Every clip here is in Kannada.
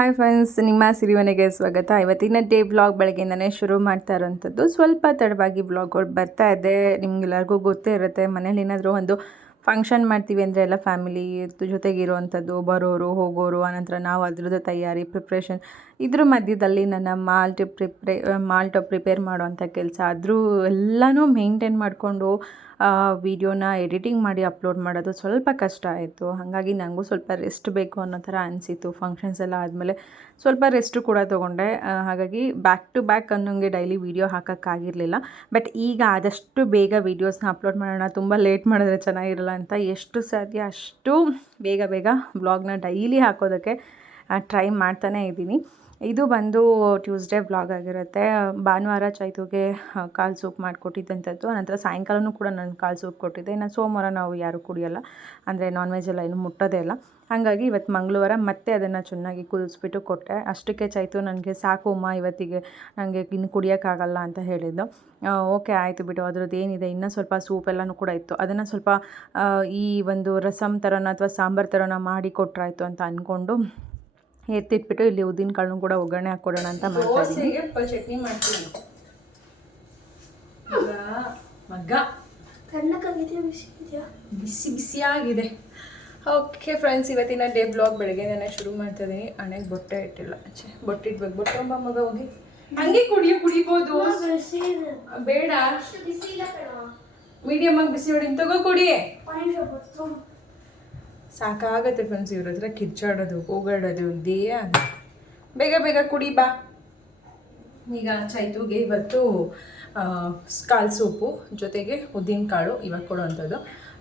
ಹಾಯ್ ಫ್ರೆಂಡ್ಸ್ ನಿಮ್ಮ ಸಿರಿಮನೆಗೆ ಸ್ವಾಗತ. ಇವತ್ತಿನ ಡೇ ಬ್ಲಾಗ್ ಬೆಳಗ್ಗೆಯಿಂದನೇ ಶುರು ಮಾಡ್ತಾ ಇರೋಂಥದ್ದು. ಸ್ವಲ್ಪ ತಡವಾಗಿ ಬ್ಲಾಗ್ಗಳು ಬರ್ತಾ ಇದೆ. ನಿಮ್ಗೆಲ್ಲರಿಗೂ ಗೊತ್ತೇ ಇರುತ್ತೆ, ಮನೇಲಿ ಏನಾದರೂ ಒಂದು ಫಂಕ್ಷನ್ ಮಾಡ್ತೀವಿ ಅಂದರೆ ಎಲ್ಲ ಫ್ಯಾಮಿಲಿ ಜೊತೆಗಿರುವಂಥದ್ದು ಬರೋರು, ಹೋಗೋರು, ಆನಂತರ ನಾವು ಅದ್ರದ್ದು ತಯಾರಿ ಪ್ರಿಪ್ರೇಷನ್ ಇದ್ರ ಮಧ್ಯದಲ್ಲಿ ನನ್ನ ಮಾಲ್ಟ್ ಪ್ರಿಪ್ರೇ ಮಾಲ್ಟ್ ಪ್ರಿಪೇರ್ ಮಾಡುವಂಥ ಕೆಲಸ. ಆದರೂ ಎಲ್ಲನೂ ಮೇಂಟೈನ್ ಮಾಡಿಕೊಂಡು ವೀಡಿಯೋನ ಎಡಿಟಿಂಗ್ ಮಾಡಿ ಅಪ್ಲೋಡ್ ಮಾಡೋದು ಸ್ವಲ್ಪ ಕಷ್ಟ ಆಯಿತು. ಹಾಗಾಗಿ ನನಗೂ ಸ್ವಲ್ಪ ರೆಸ್ಟ್ ಬೇಕು ಅನ್ನೋ ಥರ ಅನಿಸಿತು ಫಂಕ್ಷನ್ಸ್ ಎಲ್ಲ ಆದಮೇಲೆ ಸ್ವಲ್ಪ ರೆಸ್ಟು ಕೂಡ ತೊಗೊಂಡೆ. ಹಾಗಾಗಿ ಬ್ಯಾಕ್ ಟು ಬ್ಯಾಕ್ ಅನ್ನೋಂಗೆ ಡೈಲಿ ವೀಡಿಯೋ ಹಾಕೋಕ್ಕಾಗಿರಲಿಲ್ಲ. ಬಟ್ ಈಗ ಆದಷ್ಟು ಬೇಗ ವೀಡಿಯೋಸ್ನ ಅಪ್ಲೋಡ್ ಮಾಡೋಣ. ತುಂಬ ಲೇಟ್ ಮಾಡಿದ್ರೆ ಚೆನ್ನಾಗಿರಲ್ಲ ಅಂತ ಎಷ್ಟು ಸಾಧ್ಯ ಅಷ್ಟು ಬೇಗ ಬೇಗ ಬ್ಲಾಗ್ನ ಡೈಲಿ ಹಾಕೋದಕ್ಕೆ ಟ್ರೈ ಮಾಡ್ತಾನೇ ಇದ್ದೀನಿ. ಇದು ಬಂದು ಟ್ಯೂಸ್ಡೇ ವ್ಲಾಗ್ ಆಗಿರುತ್ತೆ. ಭಾನುವಾರ ಚೈತುಗೆ ಕಾಲು ಸೂಪ್ ಮಾಡಿಕೊಟ್ಟಿದ್ದಂಥದ್ದು. ಆನಂತರ ಸಾಯಂಕಾಲನೂ ಕೂಡ ನಾನು ಕಾಲು ಸೂಪ್ ಕೊಟ್ಟಿದ್ದೆ. ಇನ್ನು ಸೋಮವಾರ ನಾವು ಯಾರೂ ಕುಡಿಯೋಲ್ಲ. ಅಂದರೆ ನಾನ್ ವೆಜ್ ಎಲ್ಲ ಏನು ಮುಟ್ಟೋದೇ ಇಲ್ಲ. ಹಾಗಾಗಿ ಇವತ್ತು ಮಂಗಳವಾರ ಮತ್ತೆ ಅದನ್ನು ಚೆನ್ನಾಗಿ ಕುದಿಸ್ಬಿಟ್ಟು ಕೊಟ್ಟೆ. ಅಷ್ಟಕ್ಕೆ ಚೈತು ನನಗೆ ಸಾಕು ಅಮ್ಮ ಇವತ್ತಿಗೆ ನನಗೆ ಇನ್ನು ಕುಡಿಯೋಕ್ಕಾಗಲ್ಲ ಅಂತ ಹೇಳಿದ್ದು. ಓಕೆ, ಆಯಿತು ಬಿಡು. ಅದ್ರದ್ದು ಏನಿದೆ? ಇನ್ನೂ ಸ್ವಲ್ಪ ಸೂಪ್ ಎಲ್ಲನೂ ಕೂಡ ಇತ್ತು. ಅದನ್ನು ಸ್ವಲ್ಪ ಈ ಒಂದು ರಸಮ್ ಥರನ ಅಥವಾ ಸಾಂಬಾರು ಥರನ ಮಾಡಿ ಕೊಟ್ಟರಾಯ್ತು ಅಂತ ಅಂದ್ಕೊಂಡು ಎತ್ತಿಟ್ಬಿಟ್ಟು ಇಲ್ಲಿ ಉದ್ದಿನ ಕಾಳು ಕೂಡ ಒಗ್ಗರಣೆ ಹಾಕೊಡೋಣ ಅಂತ ಮಾಡ್ತಾ ಚಟ್ನಿ ಮಾಡ್ತೀನಿ. ಈಗ ಮಗ್ಗ. ತಣ್ಣಕ್ಕಾಗಿದೆಯಾ ಬಿಸಿ ಇದೆಯಾ ಬಿಸಿ ಬಿಸಿಯಾಗಿದೆ. ಓಕೆ ಫ್ರೆಂಡ್ಸ್ ಇವತ್ತಿನ ಡೇ ಬ್ಲಾಗ್ ಬೆಳಗ್ಗೆ ನಾನು ಶುರು ಮಾಡ್ತಾ ಇದ್ದೀನಿ. ಹಣೆಗೆ ಬೊಟ್ಟೆ ಇಟ್ಟಿಲ್ಲ. ಛೆ ಬೊಟ್ಟೆ ಒಂಬ ಮಗ ಹೋಗಿ. ಹಂಗೆ ಕುಡಿಯೋ ಕುಡಿಬೋದು ಬೇಡ. ಅಷ್ಟು ಬಿಸಿ ಇಲ್ಲ ಕಣೋ. ಮೀಡಿಯಮ್ ಆಗಿ ಬಿಸಿ ಹೊಡಿ. ತಗೋ ಕುಡಿ ಸಾಕಾಗತ್ತೆ ಫ್ರೆಂಡ್ಸ್ ಇವ್ರ ಹತ್ರ ಕಿಚ್ಚಾಡೋದು ಕೂಗಾಡೋದು, ಇದೇ ಅಂತ. ಬೇಗ ಬೇಗ ಕುಡಿ, ಬಾ. ಈಗ ಚೈತುಗೆ ಇವತ್ತು ಕಾಲು ಸೂಪು ಜೊತೆಗೆ ಉದ್ದಿನ ಕಾಳು ಇವಾಗ ಕೊಡುವಂಥದ್ದು.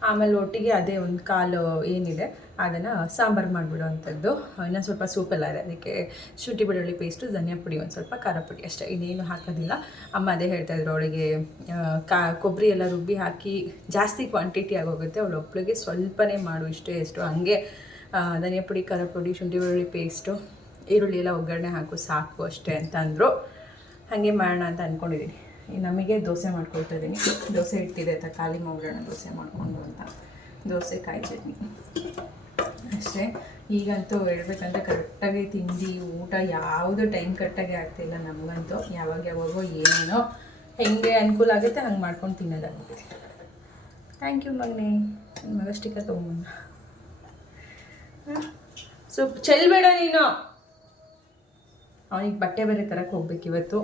ಆಮೇಲೆ ಒಟ್ಟಿಗೆ ಅದೇ ಒಂದು ಕಾಲು ಏನಿದೆ ಅದನ್ನು ಸಾಂಬಾರು ಮಾಡಿಬಿಡುವಂಥದ್ದು. ಇನ್ನೊಂದು ಸ್ವಲ್ಪ ಸೂಪೆಲ್ಲ ಇದೆ. ಅದಕ್ಕೆ ಶುಂಠಿ, ಬೆಳ್ಳುಳ್ಳಿ ಪೇಸ್ಟು ಧನಿಯಾ ಪುಡಿ, ಒಂದು ಸ್ವಲ್ಪ ಖಾರ ಪುಡಿ ಅಷ್ಟೇ. ಇನ್ನೇನು ಹಾಕೋದಿಲ್ಲ. ಅಮ್ಮ ಅದೇ ಹೇಳ್ತಾ ಇದ್ರು, ಅವಳಿಗೆ ಕಾ, ಕೊಬ್ಬರಿ ಎಲ್ಲ ರುಬ್ಬಿ ಹಾಕಿ ಜಾಸ್ತಿ ಕ್ವಾಂಟಿಟಿ ಆಗೋಗುತ್ತೆ. ಅವಳು ಒಬ್ಬಳಿಗೆ ಸ್ವಲ್ಪನೇ ಮಾಡು, ಇಷ್ಟೇ ಎಷ್ಟು ಹಾಗೆ ಧನಿಯಾ ಪುಡಿ, ಖಾರ ಪುಡಿ, ಶುಂಠಿ, ಬೆಳ್ಳುಳ್ಳಿ ಪೇಸ್ಟು ಈರುಳ್ಳಿ ಎಲ್ಲ ಒಗ್ಗರಣೆ ಹಾಕು, ಸಾಕು ಅಷ್ಟೇ ಅಂತ ಅಂದರು. ಹಾಗೆ ಮಾಡೋಣ ಅಂತ ಅಂದ್ಕೊಂಡಿದ್ದೀನಿ ನಮಗೆ ದೋಸೆ ಮಾಡ್ಕೊಳ್ತಾ ಇದ್ದೀನಿ. ದೋಸೆ ಇಟ್ಟಿದೆ ಆಯಿತಾ ಖಾಲಿ ಮಾಡೋಣ ದೋಸೆ ಮಾಡಿಕೊಂಡು ಅಂತ. ದೋಸೆ ಕಾಯಿ ಚಟ್ನಿ. ಅಷ್ಟೇ. ಈಗಂತೂ ಹೇಳ್ಬೇಕಂದ್ರೆ ಕರೆಕ್ಟಾಗಿ ತಿಂಡಿ, ಊಟ ಯಾವುದು ಟೈಮ್ ಕರೆಕ್ಟಾಗಿ ಆಗ್ತಿಲ್ಲ ನಮಗಂತೂ. ಯಾವಾಗ ಯಾವಾಗೋ ಏನೇನೋ ಹೆಂಗೆ ಅನುಕೂಲ ಆಗುತ್ತೆ ಹಂಗೆ ಮಾಡ್ಕೊಂಡು ತಿನ್ನೋದಾಗುತ್ತೆ. ಥ್ಯಾಂಕ್ ಯು ಮಗನೇ. ನನ್ನ ಮಗ ಸ್ಟಿಕರ್ ತೊಗೊಂಬಂದ ಸೊ ಚೆಲ್ಬೇಡ ನೀನು. ಅವನಿಗೆ ಬಟ್ಟೆ ಬೇರೆ ತರಕ್ಕೆ ಹೋಗ್ಬೇಕು ಇವತ್ತು.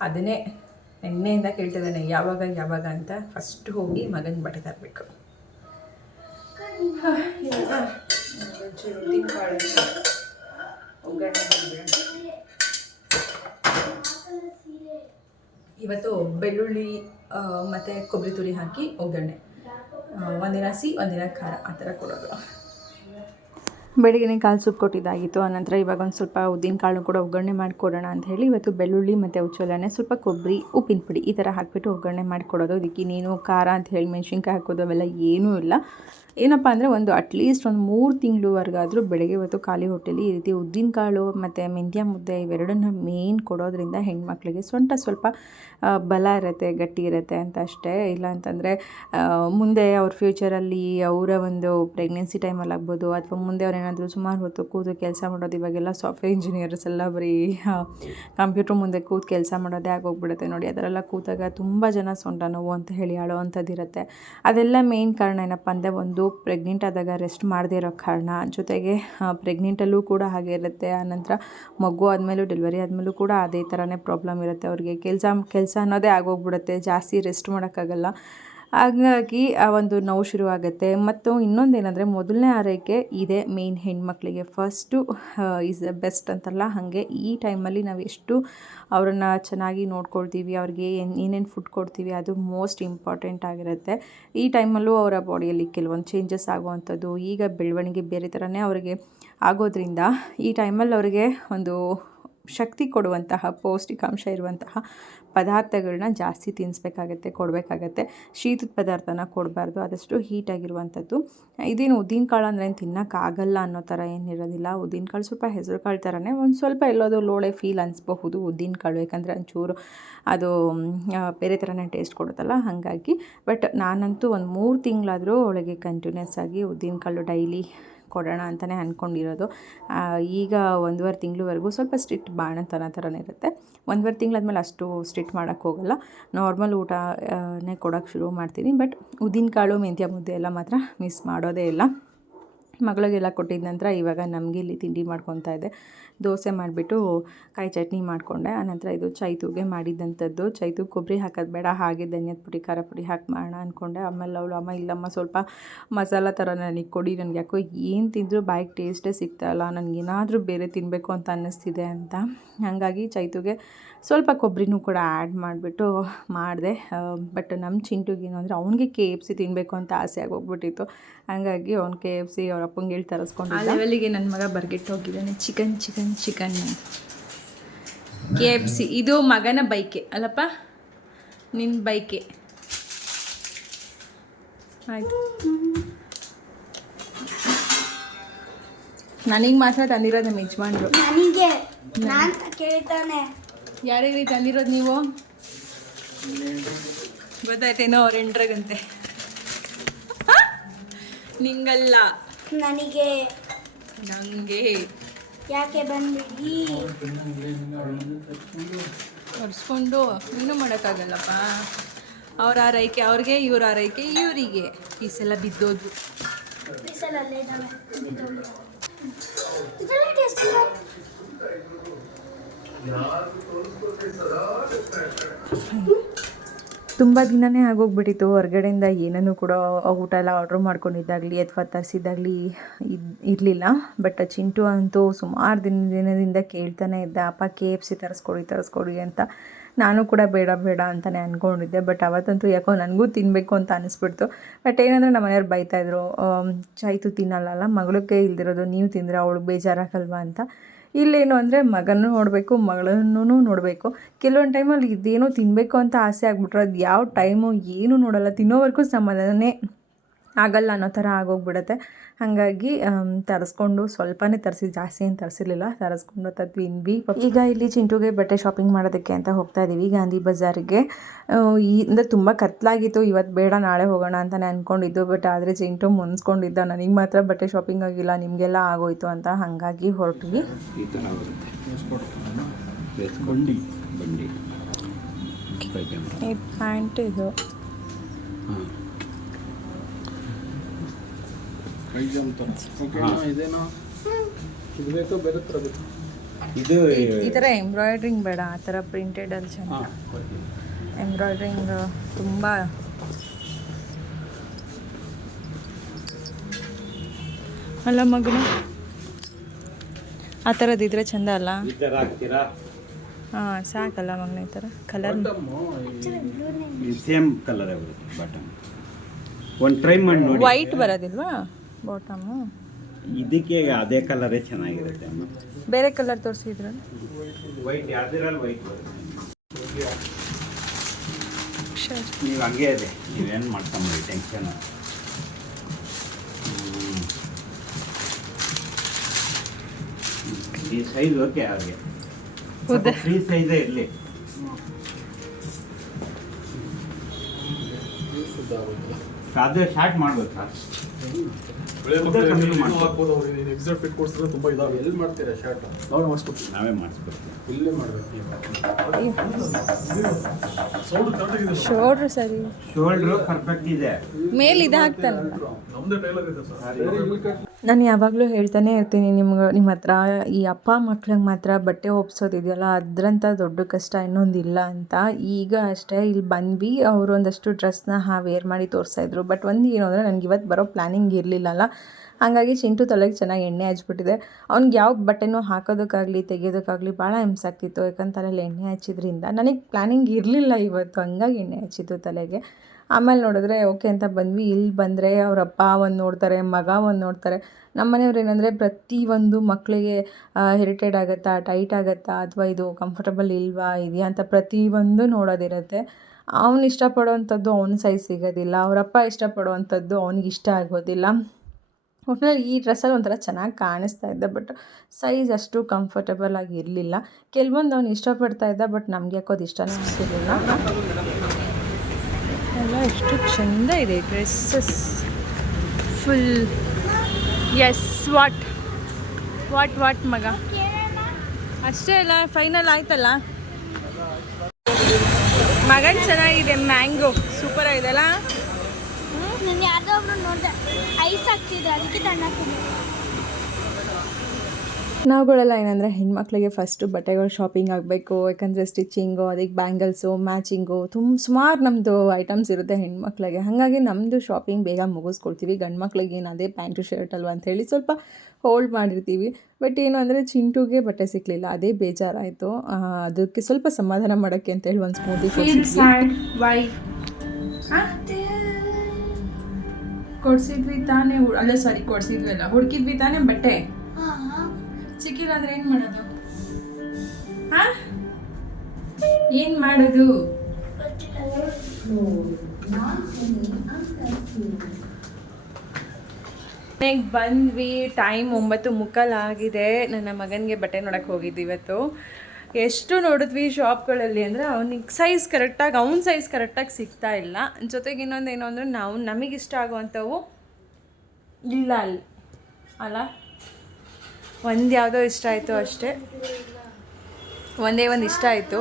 ಅದನ್ನೇ ಎಣ್ಣೆಯಿಂದ ಕೇಳ್ತಿದ್ದಾನೆ, ಯಾವಾಗ ಯಾವಾಗ ಅಂತ. ಫಸ್ಟ್ ಹೋಗಿ ಮಗನ ಬಟ್ಟೆ ತರಬೇಕು. ಇವತ್ತು ಬೆಳ್ಳುಳ್ಳಿ ಮತ್ತು ಕೊಬ್ಬರಿ ತುರಿ ಹಾಕಿ ಒಗ್ಗರಣೆ. ಒಂದಿನ ಸಿ ಒಂದಿನ ಖಾರ ಆ ಥರ ಕೊಡೋದು. ಬೆಳಿಗ್ಗೆ ಕಾಲು ಸೂಪ್ ಕೊಟ್ಟಿದ್ದಾಗಿತ್ತು. ಆನಂತರ ಇವಾಗ ಒಂದು ಸ್ವಲ್ಪ ಉದ್ದಿನ ಕಾಳು ಕೂಡ ಒಗ್ಗರಣೆ ಮಾಡಿಕೊಡೋಣ ಅಂತ ಹೇಳಿ ಇವತ್ತು ಬೆಳ್ಳುಳ್ಳಿ ಮತ್ತು ಉಚ್ಚೋಲನೆ, ಸ್ವಲ್ಪ ಕೊಬ್ಬರಿ, ಉಪ್ಪಿನ ಪುಡಿ ಈ ಥರ ಹಾಕಿಬಿಟ್ಟು ಒಗ್ಗರಣೆ ಮಾಡಿಕೊಡೋದು. ಇದಕ್ಕೆ ನೀನು ಖಾರ ಅಂತ ಹೇಳಿ ಮೆಣಸಿನ್ಕಾಯಿ ಹಾಕೋದು ಅವೆಲ್ಲ ಏನೂ ಇಲ್ಲ. ಏನಪ್ಪ ಅಂದರೆ ಒಂದು ಅಟ್ಲೀಸ್ಟ್ ಒಂದು ಮೂರು ತಿಂಗಳವರೆಗಾದರೂ ಬೆಳಗ್ಗೆ ಇವತ್ತು ಖಾಲಿ ಹೊಟ್ಟೆಲಿ ಈ ರೀತಿ ಉದ್ದಿನ ಕಾಳು ಮತ್ತು ಮೆಂತ್ಯ ಮುದ್ದೆ ಇವೆರಡನ್ನ ಮೇನ್ ಕೊಡೋದ್ರಿಂದ ಹೆಣ್ಮಕ್ಳಿಗೆ ಸೊಂಟ ಸ್ವಲ್ಪ ಬಲ ಇರುತ್ತೆ, ಗಟ್ಟಿ ಇರುತ್ತೆ ಅಂತ ಅಷ್ಟೇ. ಇಲ್ಲ ಅಂತಂದರೆ ಮುಂದೆ ಅವ್ರ ಫ್ಯೂಚರಲ್ಲಿ ಅವರ ಒಂದು ಪ್ರೆಗ್ನೆನ್ಸಿ ಟೈಮಲ್ಲಿ ಆಗ್ಬೋದು ಅಥವಾ ಮುಂದೆ ಅವ್ರು ಏನಾದರೂ ಸುಮಾರು ಹೊತ್ತು ಕೂತು ಕೆಲಸ ಮಾಡೋದು, ಇವಾಗೆಲ್ಲ ಸಾಫ್ಟ್ವೇರ್ ಇಂಜಿನಿಯರ್ಸ್ ಎಲ್ಲ ಬರೀ ಕಂಪ್ಯೂಟ್ರ್ ಮುಂದೆ ಕೂತು ಕೆಲಸ ಮಾಡೋದೇ ಆಗೋಗ್ಬಿಡುತ್ತೆ ನೋಡಿ. ಅದರೆಲ್ಲ ಕೂತಾಗ ತುಂಬ ಜನ ಸೊಂಟ ನೋವು ಅಂತ ಹೇಳಿ ಅಳೋವಂಥದ್ದು ಇರುತ್ತೆ. ಅದೆಲ್ಲ ಮೇಯ್ನ್ ಕಾರಣ ಏನಪ್ಪ ಅಂದರೆ ಒಂದು ಪ್ರೆಗ್ನೆಂಟ್ ಆದಾಗ ರೆಸ್ಟ್ ಮಾಡದೇ ಇರೋ ಕಾರಣ. ಜೊತೆಗೆ ಪ್ರೆಗ್ನೆಂಟಲ್ಲೂ ಕೂಡ ಹಾಗೆ ಇರುತ್ತೆ. ಆನಂತರ ಮಗು ಆದಮೇಲೂ ಡೆಲಿವರಿ ಆದಮೇಲೂ ಕೂಡ ಅದೇ ಥರನೇ ಪ್ರಾಬ್ಲಮ್ ಇರುತ್ತೆ. ಅವ್ರಿಗೆ ಕೆಲಸ ಕೆಲಸ ಅನ್ನೋದೇ ಆಗೋಗ್ಬಿಡುತ್ತೆ. ಜಾಸ್ತಿ ರೆಸ್ಟ್ ಮಾಡೋಕ್ಕಾಗಲ್ಲ. ಹಾಗಾಗಿ ಆ ಒಂದು ನೋವು ಶುರುವಾಗುತ್ತೆ. ಮತ್ತು ಇನ್ನೊಂದೇನೆಂದರೆ ಮೊದಲನೇ ಆರೈಕೆ ಇದೆ ಮೇನ್ ಹೆಣ್ಮಕ್ಳಿಗೆ. ಫಸ್ಟು ಈಸ್ ಬೆಸ್ಟ್ ಅಂತಲ್ಲ. ಹಾಗೆ ಈ ಟೈಮಲ್ಲಿ ನಾವು ಎಷ್ಟು ಅವರನ್ನು ಚೆನ್ನಾಗಿ ನೋಡ್ಕೊಳ್ತೀವಿ, ಅವ್ರಿಗೆ ಏನು, ಏನೇನು ಫುಡ್ ಕೊಡ್ತೀವಿ ಅದು ಮೋಸ್ಟ್ ಇಂಪಾರ್ಟೆಂಟ್ ಆಗಿರುತ್ತೆ. ಈ ಟೈಮಲ್ಲೂ ಅವರ ಬಾಡಿಯಲ್ಲಿ ಕೆಲವೊಂದು ಚೇಂಜಸ್ ಆಗುವಂಥದ್ದು. ಈಗ ಬೆಳವಣಿಗೆ ಬೇರೆ ಥರನೇ ಅವರಿಗೆ ಆಗೋದ್ರಿಂದ ಈ ಟೈಮಲ್ಲಿ ಅವರಿಗೆ ಒಂದು ಶಕ್ತಿ ಕೊಡುವಂತಹ, ಪೌಷ್ಟಿಕಾಂಶ ಇರುವಂತಹ ಪದಾರ್ಥಗಳನ್ನ ಜಾಸ್ತಿ ತಿನ್ನಿಸ್ಬೇಕಾಗತ್ತೆ ಕೊಡಬೇಕಾಗತ್ತೆ. ಶೀತದ ಪದಾರ್ಥನ ಕೊಡಬಾರ್ದು, ಆದಷ್ಟು ಹೀಟಾಗಿರುವಂಥದ್ದು ಇದೇನು ಉದ್ದಿನ ಕಾಳು ಅಂದರೆ ಏನು ತಿನ್ನೋಕ್ಕಾಗಲ್ಲ ಅನ್ನೋ ಥರ ಏನಿರೋದಿಲ್ಲ ಉದ್ದಿನ ಕಾಳು ಸ್ವಲ್ಪ ಹೆಸರು ಕಾಳು ಥರನೇ ಒಂದು ಸ್ವಲ್ಪ ಎಲ್ಲೋದು ಲೋಳೆ ಫೀಲ್ ಅನಿಸ್ಬಹುದು ಉದ್ದಿನ ಕಾಳು, ಯಾಕಂದರೆ ಒಂಚೂರು ಅದು ಬೇರೆ ಥರನೇ ಟೇಸ್ಟ್ ಕೊಡುತ್ತಲ್ಲ, ಹಾಗಾಗಿ. ಬಟ್ ನಾನಂತೂ ಒಂದು ಮೂರು ತಿಂಗಳಾದರೂ ಒಳಗೆ ಕಂಟಿನ್ಯೂಸ್ ಆಗಿ ಉದ್ದಿನ ಕಾಳು ಡೈಲಿ ಕೊಡೋಣ ಅಂತಲೇ ಅಂದ್ಕೊಂಡಿರೋದು ಈಗ ಒಂದೂವರೆ ತಿಂಗಳವರೆಗೂ ಸ್ವಲ್ಪ ಸ್ಟ್ರಿಟ್ ಬಾಣಂತನ ಥರನೇ ಇರುತ್ತೆ. ಒಂದೂವರೆ ತಿಂಗಳಾದ್ಮೇಲೆ ಅಷ್ಟು ಸ್ಟ್ರಿಟ್ ಮಾಡೋಕ್ಕೆ ಹೋಗಲ್ಲ. ನಾರ್ಮಲ್ ಊಟನೇ ಕೊಡೋಕ್ಕೆ ಶುರು ಮಾಡ್ತೀನಿ. ಬಟ್ ಉದ್ದಿನಕಾಳು, ಮೆಂತ್ಯ ಮುದ್ದೆ ಎಲ್ಲ ಮಾತ್ರ ಮಿಸ್ ಮಾಡೋದೇ ಇಲ್ಲ. ಮಗಳಿಗೆಲ್ಲ ಕೊಟ್ಟಿದ ನಂತರ ಇವಾಗ ನಮಗೆ ಇಲ್ಲಿ ತಿಂಡಿ ಮಾಡ್ಕೊತಾ ಇದ್ದೆ ದೋಸೆ ಮಾಡಿಬಿಟ್ಟು ಕಾಯಿ ಚಟ್ನಿ ಮಾಡಿಕೊಂಡೆ. ಆನಂತರ ಇದು ಚೈತುಗೆ ಮಾಡಿದ್ದಂಥದ್ದು ಚೈತು ಕೊಬ್ಬರಿ ಹಾಕೋದು ಬೇಡ, ಹಾಗೆ ಧನ್ಯದ ಪುಡಿ, ಖಾರ ಪುಡಿ ಹಾಕಿ ಮಾಡೋಣ ಅಂದ್ಕೊಂಡೆ ಆಮೇಲೆ ಅವಳು, ಅಮ್ಮ, ಇಲ್ಲಮ್ಮ, ಸ್ವಲ್ಪ ಮಸಾಲ ಥರ ನನಗೆ ಕೊಡಿ, ನನಗೆ ಯಾಕೋ ಏನು ತಿಂದರೂ ಬಾಯಿಗೆ ಟೇಸ್ಟೇ ಸಿಗ್ತಾಯಿಲ್ಲ ನನಗೇನಾದರೂ ಬೇರೆ ತಿನ್ನಬೇಕು ಅಂತ ಅನ್ನಿಸ್ತಿದೆ ಅಂತ. ಹಾಗಾಗಿ ಚೈತುಗೆ ಸ್ವಲ್ಪ ಕೊಬ್ಬರಿನೂ ಕೂಡ ಆ್ಯಡ್ ಮಾಡಿಬಿಟ್ಟು ಮಾಡಿದೆ. ಬಟ್ ನಮ್ಮ ಚಿಂಟುಗೆ ಏನು ಅಂದರೆ ಅವನಿಗೆ ಕೆ ಎಫ್ ಸಿ ತಿನ್ನಬೇಕು ಅಂತ ಆಸೆ ಆಗೋಗ್ಬಿಟ್ಟಿತ್ತು ಹಾಗಾಗಿ ಅವ್ನು ಕೆ ಎಫ್ ಸಿ ಅವ್ರ ಅಪ್ಪಂಗೆ ಹೇಳಿ ತರಿಸ್ಕೊಂಡು ಲೆವೆಲಿಗೆ ನನ್ನ ಮಗ ಬರ್ಗಿಟ್ಟು ಹೋಗಿದ್ದಾನೆ chicken chicken chicken. K F C ಇದು ಮಗನ ಬೈಕೆ ಅಲ್ಲಪ್ಪ? ನಿನ್ನ ಬೈಕೆ. ಆಯಿತು. ನನಗೆ ಮಾತ್ರ ತಂದಿರೋದು ನಮ್ಮ ಯಜಮಾನ್ರು. ನನಗೆ? ನಾನು ಕೇಳ್ತಾನೆ ಯಾರಿಗೆ ತಂದಿರೋದು ನೀವು? ಗೊತ್ತಾಯ್ತೇನೋ ಅವ್ರ ಎಂಟ್ರಾಗಂತೆ ನಿಂಗಲ್ಲ. ನನಗೆ. ನನಗೆ ಯಾಕೆ ಬಂದಿದ್ದೀ? ಒರೆಸ್ಕೊಂಡು ಇನ್ನೂ ಮಾಡೋಕ್ಕಾಗಲ್ಲಪ್ಪ. ಅವ್ರ ಆರೈಕೆ ಅವ್ರಿಗೆ ಇವ್ರ ಆರೈಕೆ ಇವರಿಗೆ. ಈ ಸಲ ಬಿದ್ದೋದು ಬಿಸಲಲ್ಲೇ ಇದ್ದಾವೆ ಇದೆಲ್ಲ ಟೇಸ್ಟ್ ಇಲ್ಲ ತುಂಬ ದಿನವೇ ಆಗೋಗ್ಬಿಟ್ಟಿತ್ತು. ಹೊರಗಡೆಯಿಂದ ಏನನ್ನು ಕೂಡ ಊಟ ಎಲ್ಲ ಆರ್ಡ್ರ್ ಮಾಡ್ಕೊಂಡಿದ್ದಾಗಲಿ ಅಥವಾ ತರಿಸಿದ್ದಾಗಲಿ ಇದು, ಇರಲಿಲ್ಲ. ಬಟ್ ಚಿಂಟು ಅಂತೂ ಸುಮಾರು ದಿನ, ದಿನದಿಂದ ಕೇಳ್ತಾನೆ ಇದ್ದ, ಅಪ್ಪ, ಕೆ ಎಫ್ ಸಿ ತರಿಸ್ಕೊಡಿ ತರಿಸ್ಕೊಡಿ ಅಂತ. ನಾನು ಕೂಡ ಬೇಡ ಬೇಡ ಅಂತಲೇ ಅಂದ್ಕೊಂಡಿದ್ದೆ ಬಟ್ ಅವತ್ತಂತೂ ಯಾಕೋ ನನಗೂ ತಿನ್ನಬೇಕು ಅಂತ ಅನಿಸ್ಬಿಡ್ತು. ಬಟ್ ಏನಂದರೆ ನಮ್ಮ ಮನೆಯವ್ರು ಬೈತಾಯಿದ್ರು ಚಾಯ್ತು ತಿನ್ನಲ್ಲಲ್ಲ ಮಗಳಿಗೆ ಇಲ್ದಿರೋದು, ನೀವು ತಿಂದರೆ ಅವಳು ಬೇಜಾರಾಗಲ್ವಾ ಅಂತ. ಇಲ್ಲೇನು ಅಂದರೆ ಮಗನೂ ನೋಡಬೇಕು ಮಗಳನ್ನೂ ನೋಡಬೇಕು. ಕೆಲವೊಂದು ಟೈಮಲ್ಲಿ ಇದೇನೋ ತಿನ್ನಬೇಕು ಅಂತ ಆಸೆ ಆಗ್ಬಿಟ್ರೆ ಅದು ಯಾವ ಟೈಮು ಏನೂ ನೋಡಲ್ಲ. ತಿನ್ನೋವರೆಗೂ ಸಮಾಧಾನನೇ. ಆಗಲ್ಲ ಅನ್ನೋ ಥರ ಆಗೋಗ್ಬಿಡುತ್ತೆ. ಹಾಗಾಗಿ ತರಿಸ್ಕೊಂಡು ಸ್ವಲ್ಪನೇ ತರಿಸಿ ಜಾಸ್ತಿ ಏನು ತರಿಸಿರ್ಲಿಲ್ಲ. ತರಿಸ್ಕೊಂಡು ತದ್ವಿನ್ವಿ ಈಗ ಇಲ್ಲಿ ಚಿಂಟುಗೆ ಬಟ್ಟೆ ಶಾಪಿಂಗ್ ಮಾಡೋದಕ್ಕೆ ಅಂತ ಹೋಗ್ತಾ ಇದ್ದೀವಿ ಗಾಂಧಿ ಬಜಾರಿಗೆ. ಈ ಅಂದರೆ ತುಂಬ ಕತ್ಲಾಗಿತ್ತು. ಇವತ್ತು ಬೇಡ ನಾಳೆ ಹೋಗೋಣ ಅಂತಲೇ ಅಂದ್ಕೊಂಡಿದ್ದು ಬಟ್ ಆದರೆ ಚಿಂಟು ಮುನ್ಸ್ಕೊಂಡಿದ್ದ ನನಗೆ ಮಾತ್ರ ಬಟ್ಟೆ ಶಾಪಿಂಗ್ ಆಗಿಲ್ಲ ನಿಮಗೆಲ್ಲ ಆಗೋಯ್ತು ಅಂತ ಹಾಗಾಗಿ ಹೊರಟ್ವಿ. ಈ ಥರ ಬರುತ್ತೆ ಬೇಸ್ಕೊಂಡು ಬಂಡಿ ಇದು ಪ್ಯಾಂಟ್ ಇದು ಹಾಂ ಇದೇನೋ? ಇದು ಬೇಕೋ ಬೇರೆ ಥರ ಬೇಕು? ಇದು ಈ ಥರ ಎಂಬ್ರಾಯ್ಡ್ರಿಂಗ್ ಬೇಡ ಆ ಥರ ಪ್ರಿಂಟೆಡಲ್ಲಿ ಚೆಂದ. ಎಂಬ್ರಾಯ್ಡ್ರಿಂಗ್ ತುಂಬ. ಅಲ್ಲ ಮಗನ ಆ ಥರದ್ದಿದ್ರೆ ಚಂದ ಅಲ್ಲ? ಥರ ಹಾಂ ಸಾಕಲ್ಲ ಮಗನ ಈ ಥರ ಕಲರ್ ಸೇಮ್ ಕಲರ್ ಬಟನ್ ಒಂದು ಟ್ರೈ ಮಾಡಿ ನೋಡಿ. ವೈಟ್ ಬರೋದಿಲ್ವಾ? ಬಾಟಮು. ಇದಕ್ಕೆ ಅದೇ ಕಲರೇ ಚೆನ್ನಾಗಿರುತ್ತೆ ಅಮ್ಮ. ಬೇರೆ ಕಲರ್ ತೋರಿಸಿದ್ರ ವೈಟ್ ಯಾವ್ದಿರಲ್ಲ ವೈಟ್ ನೀವು ಹಂಗೆ ಇದೆ ನೀವೇನು ಮಾಡ್ಕೊಂಬಿಡಿ ಟೆನ್ಷನ್ ಈ ಸೈಜ್ ಓಕೆ ಹಾಗೆ? ಫ್ರೀ ಸೈಜೇ ಇರಲಿ. ಅದೇ ಶಾರ್ಟ್ ಮಾಡ್ಬೇಕಾ? ಫಿಟ್ ಕೊಡ್ಸಿದ್ರೆ ತುಂಬ ಇದಾವೆ ಎಲ್ಲಿ ಮಾಡ್ತೀರಾ ಶರ್ಟ್ ನಾವು ಮಾಡಿಸ್ಕೊಡ್ತೀವಿ. ನಾವೇ ಮಾಡಿಸ್ಕೊಡ್ತೀವಿ. ಇಲ್ಲೇ ಮಾಡಬೇಕು ಶೋಲ್ಡ್ರ್ ಸರಿ. ಶೋಲ್ಡ್ರ್ ಪರ್ಫೆಕ್ಟ್ ಇದೆ. ಮೇಲೆ ಇದು ಹಾಕ್ತಾನಲ್ಲ ನಮ್ಮದೇ ಟೈಲರ್ ಇದೆ ಸರ್. ನಾನು ಯಾವಾಗಲೂ ಹೇಳ್ತಾನೆ ಇರ್ತೀನಿ, ನಿಮ್ಗೆ ನಿಮ್ಮ ಹತ್ರ ಈ ಅಪ್ಪ ಮಕ್ಳಿಗೆ ಮಾತ್ರ ಬಟ್ಟೆ ಒಪ್ಸೋದಿದೆಯಲ್ಲ ಅದರಂಥ ದೊಡ್ಡ ಕಷ್ಟ ಇನ್ನೊಂದಿಲ್ಲ ಅಂತ. ಈಗ ಅಷ್ಟೇ ಇಲ್ಲಿ ಬಂದ್ವಿ, ಅವರು ಒಂದಷ್ಟು ಡ್ರೆಸ್ನ ಹಾ ವೇರ್ ಮಾಡಿ ತೋರಿಸ್ತಾಯಿದ್ರು ಬಟ್ ಒಂದು ಏನು ಅಂದರೆ ನನಗೆ ಇವತ್ತು ಬರೋ ಪ್ಲ್ಯಾನಿಂಗ್ ಇರಲಿಲ್ಲಲ್ಲ ಹಾಗಾಗಿ ಚಿಂಟು ತಲೆಗೆ ಚೆನ್ನಾಗಿ ಎಣ್ಣೆ ಹಚ್ಬಿಟ್ಟಿದೆ. ಅವ್ನಿಗೆ ಯಾವ ಬಟ್ಟೆನೂ ಹಾಕೋದಕ್ಕಾಗಲಿ, ತೆಗೆಯೋದಕ್ಕಾಗಲಿ ಭಾಳ ಹಿಂಸಾಗ್ತಿತ್ತು ಯಾಕಂದ್ರೆ ತಲೆಯಲ್ಲಿ ಎಣ್ಣೆ ಹಚ್ಚಿದ್ರಿಂದ ನನಗೆ ಪ್ಲ್ಯಾನಿಂಗ್ ಇರಲಿಲ್ಲ ಇವತ್ತು. ಹಂಗಾಗಿ ಎಣ್ಣೆ ಹಚ್ಚಿತ್ತು ತಲೆಗೆ. ಆಮೇಲೆ ನೋಡಿದ್ರೆ, ಓಕೆ ಅಂತ ಬಂದ್ವಿ. ಇಲ್ಲಿ ಬಂದರೆ ಅವ್ರ ಅಪ್ಪ ಒಂದು ನೋಡ್ತಾರೆ, ಮಗ ಒಂದು ನೋಡ್ತಾರೆ. ನಮ್ಮ ಮನೆಯವ್ರು ಏನಂದರೆ ಪ್ರತಿಯೊಂದು ಮಕ್ಕಳಿಗೆ ಹೆರಿಟೇಡ್ ಆಗುತ್ತಾ ಟೈಟ್ ಆಗುತ್ತಾ, ಅಥವಾ ಇದು ಕಂಫರ್ಟಬಲ್ ಇಲ್ವಾ, ಇದೆಯಾ ಅಂತ ಪ್ರತಿಯೊಂದು ನೋಡೋದಿರುತ್ತೆ. ಅವ್ನು ಇಷ್ಟಪಡೋವಂಥದ್ದು ಅವ್ನ ಸೈಜ್ ಸಿಗೋದಿಲ್ಲ. ಅವರಪ್ಪ ಇಷ್ಟಪಡುವಂಥದ್ದು ಅವ್ನಿಗೆ ಇಷ್ಟ ಆಗೋದಿಲ್ಲ. ಒಟ್ಟಿನಲ್ಲಿ ಈ ಡ್ರೆಸ್ಸಲ್ಲಿ ಒಂಥರ ಚೆನ್ನಾಗಿ ಕಾಣಿಸ್ತಾ ಇದ್ದ ಬಟ್ ಸೈಜ್ ಅಷ್ಟು ಕಂಫರ್ಟಬಲ್ ಆಗಿರಲಿಲ್ಲ ಕೆಲವೊಂದು ಅವ್ನು ಇಷ್ಟಪಡ್ತಾ ಇದ್ದ, ಬಟ್ ನಮಗೆ ಯಾಕೋದು ಇಷ್ಟನೇ ಆಗ್ತಿರ್ಲಿಲ್ಲ. ಎಲ್ಲ ಎಷ್ಟು ಚೆಂದ ಇದೆ dresses. Full yes what what what ಮಗ? ಅಷ್ಟೇ ಅಲ್ಲ ಫೈನಲ್ ಆಯ್ತಲ್ಲ? ಮಗನ್ ಚೆನ್ನಾಗಿದೆ ಮ್ಯಾಂಗೋ ಸೂಪರ್ ಆಗಿದೆಲ್ಲ ಅಲ್ಲ? ಐಸ್ ಆಗ್ತಿದೆ ಅದಕ್ಕೆ ನಾವುಗಳೆಲ್ಲ ಏನಂದರೆ ಹೆಣ್ಮಕ್ಳಿಗೆ ಫಸ್ಟು ಬಟ್ಟೆಗಳು ಶಾಪಿಂಗ್ ಆಗಬೇಕು ಯಾಕಂದರೆ ಸ್ಟಿಚಿಂಗು ಅದಕ್ಕೆ ಬ್ಯಾಂಗಲ್ಸು ಮ್ಯಾಚಿಂಗು ತುಂಬ ಸುಮಾರು ನಮ್ಮದು ಐಟಮ್ಸ್ ಇರುತ್ತೆ ಹೆಣ್ಮಕ್ಳಿಗೆ. ಹಾಗಾಗಿ ನಮ್ಮದು ಶಾಪಿಂಗ್ ಬೇಗ ಮುಗಿಸ್ಕೊಳ್ತೀವಿ ಗಂಡು ಮಕ್ಳಿಗೆ ಏನು ಅದೇ ಪ್ಯಾಂಟು ಶರ್ಟ್ ಅಲ್ವಾ ಅಂತ ಹೇಳಿ ಸ್ವಲ್ಪ ಹೋಲ್ಡ್ ಮಾಡಿರ್ತೀವಿ. ಬಟ್ ಏನು ಅಂದರೆ ಚಿಂಟುಗೆ ಬಟ್ಟೆ ಸಿಕ್ಕಲಿಲ್ಲ ಅದೇ ಬೇಜಾರಾಯಿತು. ಅದಕ್ಕೆ ಸ್ವಲ್ಪ ಸಮಾಧಾನ ಮಾಡೋಕ್ಕೆ ಅಂತೇಳಿ ಒಂದು ಸ್ಮೂತಿ ವೈ ಕೊಡ್ಸಿದ್ವಿ. ತಾನೇ ಅಲ್ಲ ಸಾರಿ ಕೊಡ್ಸಿದ್ವಿ ಅಲ್ಲ ಹುಡುಕಿದ್ವಿ ತಾನೇ ಬಟ್ಟೆ? ಸಿಕ್ಕಿಲ್ಲ ಅಂದ್ರೆ ಏನ್ ಮಾಡೋದು? ಹಾ ಏನ್ ಮಾಡೋದು? ಮನೆಗೆ ಬಂದ್ವಿ ಟೈಮ್ ಒಂಬತ್ತು ಮುಕ್ಕಾಲಾಗಿದೆ ನನ್ನ ಮಗನಿಗೆ ಬಟ್ಟೆ ನೋಡಕ್ಕೆ ಹೋಗಿದ್ವಿ ಇವತ್ತು. ಎಷ್ಟು ನೋಡಿದ್ವಿ ಶಾಪ್ಗಳಲ್ಲಿ ಅಂದರೆ ಅವ್ನಿಗೆ ಸೈಜ್ ಕರೆಕ್ಟಾಗಿ ಅವ್ನ ಸೈಜ್ ಕರೆಕ್ಟಾಗಿ ಸಿಗ್ತಾ ಇಲ್ಲ. ಜೊತೆಗೆ ಇನ್ನೊಂದು ಏನು ಅಂದರೆ ನಾವು ನಮಗಿಷ್ಟ ಆಗುವಂಥವು ಇಲ್ಲ ಅಲ್ಲಿ. ಅಲ್ಲ? ಒಂದು ಯಾವುದೋ ಇಷ್ಟ ಆಯಿತು ಅಷ್ಟೇ. ಒಂದೇ ಒಂದು ಇಷ್ಟ ಆಯಿತು.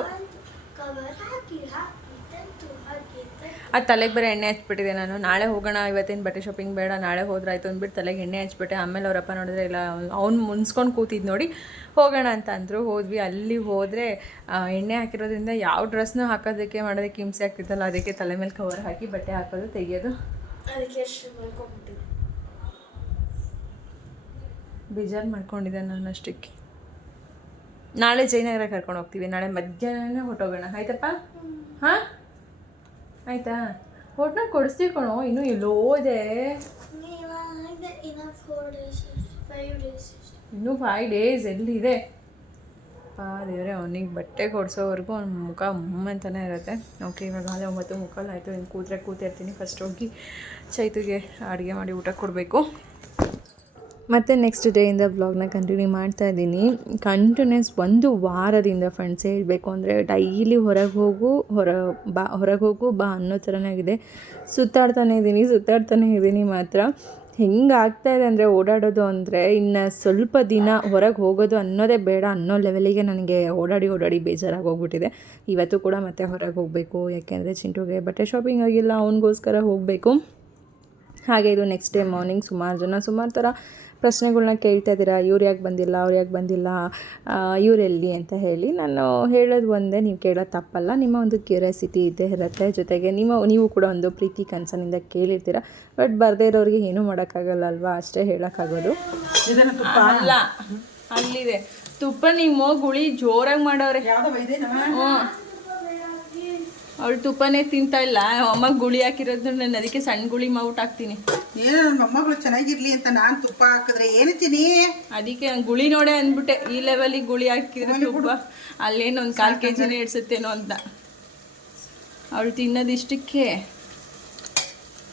ಅದು ತಲೆಗೆ ಬರೀ ಎಣ್ಣೆ ಹಚ್ಬಿಟ್ಟಿದೆ ನಾನು. ನಾಳೆ ಹೋಗೋಣ, ಇವತ್ತೇನು ಬಟ್ಟೆ ಶಾಪಿಂಗ್ ಬೇಡ, ನಾಳೆ ಹೋದ್ರಾಯ್ತು ಅಂದ್ಬಿಟ್ಟು ತಲೆಗೆ ಎಣ್ಣೆ ಹಚ್ಬಿಟ್ಟೆ. ಆಮೇಲೆ ಅವರಪ್ಪ ನೋಡಿದ್ರೆ, ಇಲ್ಲ, ಅವ್ನು ಮುನ್ಸ್ಕೊಂಡು ಕೂತಿದ್ದು ನೋಡಿ, ಹೋಗೋಣ ಅಂತ ಅಂದರು. ಹೋದ್ವಿ. ಅಲ್ಲಿ ಹೋದರೆ ಎಣ್ಣೆ ಹಾಕಿರೋದ್ರಿಂದ ಯಾವ ಡ್ರೆಸ್ನೂ ಹಾಕೋದಕ್ಕೆ, ಮಾಡೋದಕ್ಕೆ ಹಿಂಸೆ ಆಗ್ತಿತ್ತಲ್ಲ, ಅದಕ್ಕೆ ತಲೆ ಮೇಲೆ ಕವರ್ ಹಾಕಿ ಬಟ್ಟೆ ಹಾಕೋದು, ತೆಗಿಯೋದು. ಅದಕ್ಕೆ ಬೇಜಾರು ಮಾಡ್ಕೊಂಡಿದ್ದೆ ನಾನು ಅಷ್ಟಕ್ಕೆ. ನಾಳೆ ಜಯನಗರ ಕರ್ಕೊಂಡು ಹೋಗ್ತೀವಿ ನಾಳೆ ಮಧ್ಯಾಹ್ನನೇ ಹೊಟ್ಟೋಗೋಣ ಆಯ್ತಪ್ಪ? ಹಾಂ? ಆಯ್ತಾ? ಹೊಟ್ಟನ ಕೊಡಿಸ್ತೀವಿ ಕಣೋ ಇನ್ನೂ ಎಲ್ಲೋ ಇದೆ. ಇನ್ನೂ ಫೈವ್ ಡೇಸ್ ಎಲ್ಲಿದೆ? ಪಾ ದೇವ್ರೆ ಅವನಿಗೆ ಬಟ್ಟೆ ಕೊಡಿಸೋವರೆಗೂ ಅವ್ನ ಮುಖ ಅಂತಲೇ ಇರುತ್ತೆ. ಓಕೆ ಇವಾಗ ಅದೇ ಒಂಬತ್ತು ಮುಕ್ಕಾಲು ಆಯಿತು ಇನ್ನು ಕೂತ್ರೆ ಕೂತಿರ್ತೀನಿ. ಫಸ್ಟ್ ಹೋಗಿ ಚೈತುಗೆ ಅಡುಗೆ ಮಾಡಿ ಊಟ ಕೊಡಬೇಕು. ಮತ್ತು ನೆಕ್ಸ್ಟ್ ಡೇಯಿಂದ ಬ್ಲಾಗ್ನ ಕಂಟಿನ್ಯೂ ಮಾಡ್ತಾ ಇದ್ದೀನಿ. ಕಂಟಿನ್ಯೂಸ್ ಒಂದು ವಾರದಿಂದ ಫ್ರೆಂಡ್ಸ್ ಹೇಳಬೇಕು ಅಂದರೆ ಡೈಲಿ ಹೊರಗೆ ಹೋಗು, ಹೊರ ಬಾ, ಹೊರಗೆ ಹೋಗು, ಬಾ ಅನ್ನೋ ಥರನೇ ಆಗಿದೆ. ಸುತ್ತಾಡ್ತಾನೆ ಇದ್ದೀನಿ ಸುತ್ತಾಡ್ತಾನೆ ಇದ್ದೀನಿ ಮಾತ್ರ. ಹೆಂಗೆ ಆಗ್ತಾ ಇದೆ ಅಂದರೆ ಓಡಾಡೋದು ಅಂದರೆ ಇನ್ನು ಸ್ವಲ್ಪ ದಿನ ಹೊರಗೆ ಹೋಗೋದು ಅನ್ನೋದೇ ಬೇಡ ಅನ್ನೋ ಲೆವೆಲಿಗೆ ನನಗೆ ಓಡಾಡಿ ಓಡಾಡಿ ಬೇಜಾರಾಗಿ ಹೋಗ್ಬಿಟ್ಟಿದೆ. ಇವತ್ತು ಕೂಡ ಮತ್ತೆ ಹೊರಗೆ ಹೋಗಬೇಕು, ಯಾಕೆಂದರೆ ಚಿಂಟುಗೆ ಬಟ್ಟೆ ಶಾಪಿಂಗ್ ಆಗಿಲ್ಲ, ಅವನಿಗೋಸ್ಕರ ಹೋಗಬೇಕು. ಹಾಗೆ ಇದು ನೆಕ್ಸ್ಟ್ ಡೇ ಮಾರ್ನಿಂಗ್ ಸುಮಾರು ಜನ ಸುಮಾರು ಥರ ಪ್ರಶ್ನೆಗಳ್ನ ಕೇಳ್ತಾ ಇದ್ದೀರಾ? ಇವ್ರು ಯಾಕೆ ಬಂದಿಲ್ಲ? ಅವ್ರು ಯಾಕೆ ಬಂದಿಲ್ಲ? ಇವರೆಲ್ಲಿ ಅಂತ ಹೇಳಿ ನಾನು ಹೇಳೋದು ಒಂದೇ ನೀವು ಕೇಳೋದು ತಪ್ಪಲ್ಲ. ನಿಮ್ಮ ಒಂದು ಕ್ಯೂರಿಯಾಸಿಟಿ ಇದ್ದೇ ಇರುತ್ತೆ. ಜೊತೆಗೆ ನಿಮ್ಮ ನೀವು ಕೂಡ ಒಂದು ಪ್ರೀತಿ ಕನ್ಸನಿಂದ ಕೇಳಿರ್ತೀರ. ಬಟ್ ಬರದೇ ಇರೋರಿಗೆ ಏನೂ ಮಾಡೋಕ್ಕಾಗಲ್ಲ ಅಲ್ವಾ? ಅಷ್ಟೇ ಹೇಳೋಕ್ಕಾಗೋದು. ಅಲ್ಲ ಅಲ್ಲಿದೆ. ತುಪ್ಪ ನಿಮ್ಮ ಗುಳಿ ಜೋರಾಗಿ ಮಾಡೋರೆ. ಹ್ಞೂ ಅವಳು ತುಪ್ಪನೇ ತಿಂತಾ ಇಲ್ಲ. ಅಮ್ಮ ಗುಳಿ ಹಾಕಿರೋದು ನಾನು ಅದಕ್ಕೆ ಸಣ್ಣ ಗುಳಿ ಮೌಟ್ ಹಾಕ್ತೀನಿ. ಏನು ನನ್ನ ಮೊಮ್ಮಗಳು ಚೆನ್ನಾಗಿರ್ಲಿ ಅಂತ ನಾನು ತುಪ್ಪ ಹಾಕಿದ್ರೆ ಏನು ತಿನ್ನಿ? ಅದಕ್ಕೆ ಗುಳಿ ನೋಡೇ ಅಂದ್ಬಿಟ್ಟೆ. ಈ ಲೆವೆಲಿಗೆ ಗುಳಿ ಹಾಕಿದ್ರೆ ತುಪ್ಪ. ಅಲ್ಲೇನು ಒಂದು ಕಾಲು ಕೆ ಜಿನೇ ಇಡ್ಸುತ್ತೇನೋ ಅಂತ. ಅವಳು ತಿನ್ನೋದಿಷ್ಟಕ್ಕೆ.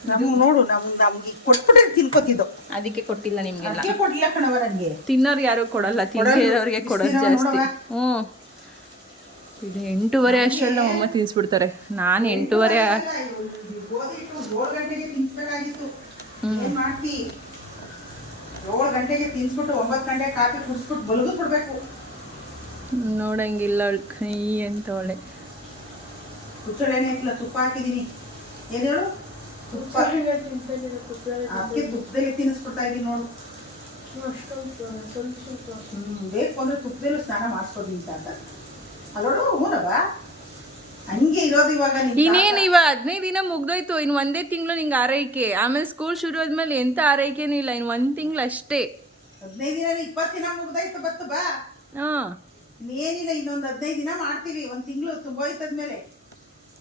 ನಮಗೆ ನೋಡು ನಾವು ನಮ್ಗೆ ಕೊಟ್ಬಿಟ್ರೆ ತಿನ್ಕೋತಿದ್ದು. ಅದಕ್ಕೆ ಕೊಟ್ಟಿಲ್ಲ ನಿಮ್ಗೆ ಕೊಟ್ಟಿಲ್ಲ ಕೊಡ್ಲಿಲ್ಲ ಕಣವ ನನಗೆ ತಿನ್ನೋರ್ಗೆ ಯಾರು ಕೊಡಲ್ಲ ತಿನ್ನೋರಿಗೆ ಕೊಡೋದು ಜಾಸ್ತಿ. ಹ್ಞೂ ಇದು ಎಂಟೂವರೆ ಅಷ್ಟರಲ್ಲಿ ಅಮ್ಮ ತಿನ್ನಿಸ್ಬಿಡ್ತಾರೆ ನಾನು ಎಂಟೂವರೆ ನೋಡಂಗಿಲ್ಲ ಕೈ ಅಂತ ಒಳ್ಳೆ. ತುಪ್ಪ ಹಾಕಿದೀನಿ ಏನು ತುಪ್ಪ ತುಪ್ಪದಲ್ಲಿ ತಿನ್ನಿಸ್ಬಿಡ್ತಾ ಇದ್ದೀನಿ ನೋಡು ಬೇಕು ಅಂದ್ರೆ ತುಪ್ಪದಲ್ಲೂ ಸ್ನಾನ ಮಾಡಿಸ್ಕೊಡ್ತೀನಿ ಅಂತ ಅಲ್ಲೋಡು ಹೂನವ ಹಂಗೆ ಇರೋದು ಇವಾಗ ನಿನ್ ಇನ್ನೇನು ಇವ ಹದಿನೈದು ದಿನ ಮುಗ್ದೋಯ್ತು ಇನ್ನು ಒಂದೇ ತಿಂಗಳು ನಿಂಗೆ ಆರೈಕೆ. ಆಮೇಲೆ ಸ್ಕೂಲ್ ಶುರು ಆದ್ಮೇಲೆ ಎಂತ ಆರೈಕೆನೂ ಇಲ್ಲ ಇನ್ನು ಒಂದು ತಿಂಗಳು ಅಷ್ಟೇ. ಹದಿನೈದು ದಿನ ಇಪ್ಪತ್ತು ದಿನ ಮುಗ್ದಾಯ್ತು ಬತ್ತು ಬಾ. ಹಾಂ. ಇನ್ನೇನಿಲ್ಲ ಇನ್ನೊಂದು ಹದಿನೈದು ದಿನ ಮಾಡ್ತೀವಿ ಒಂದು ತಿಂಗಳು ತುಂಬೋಯ್ತದ್ಮೇಲೆ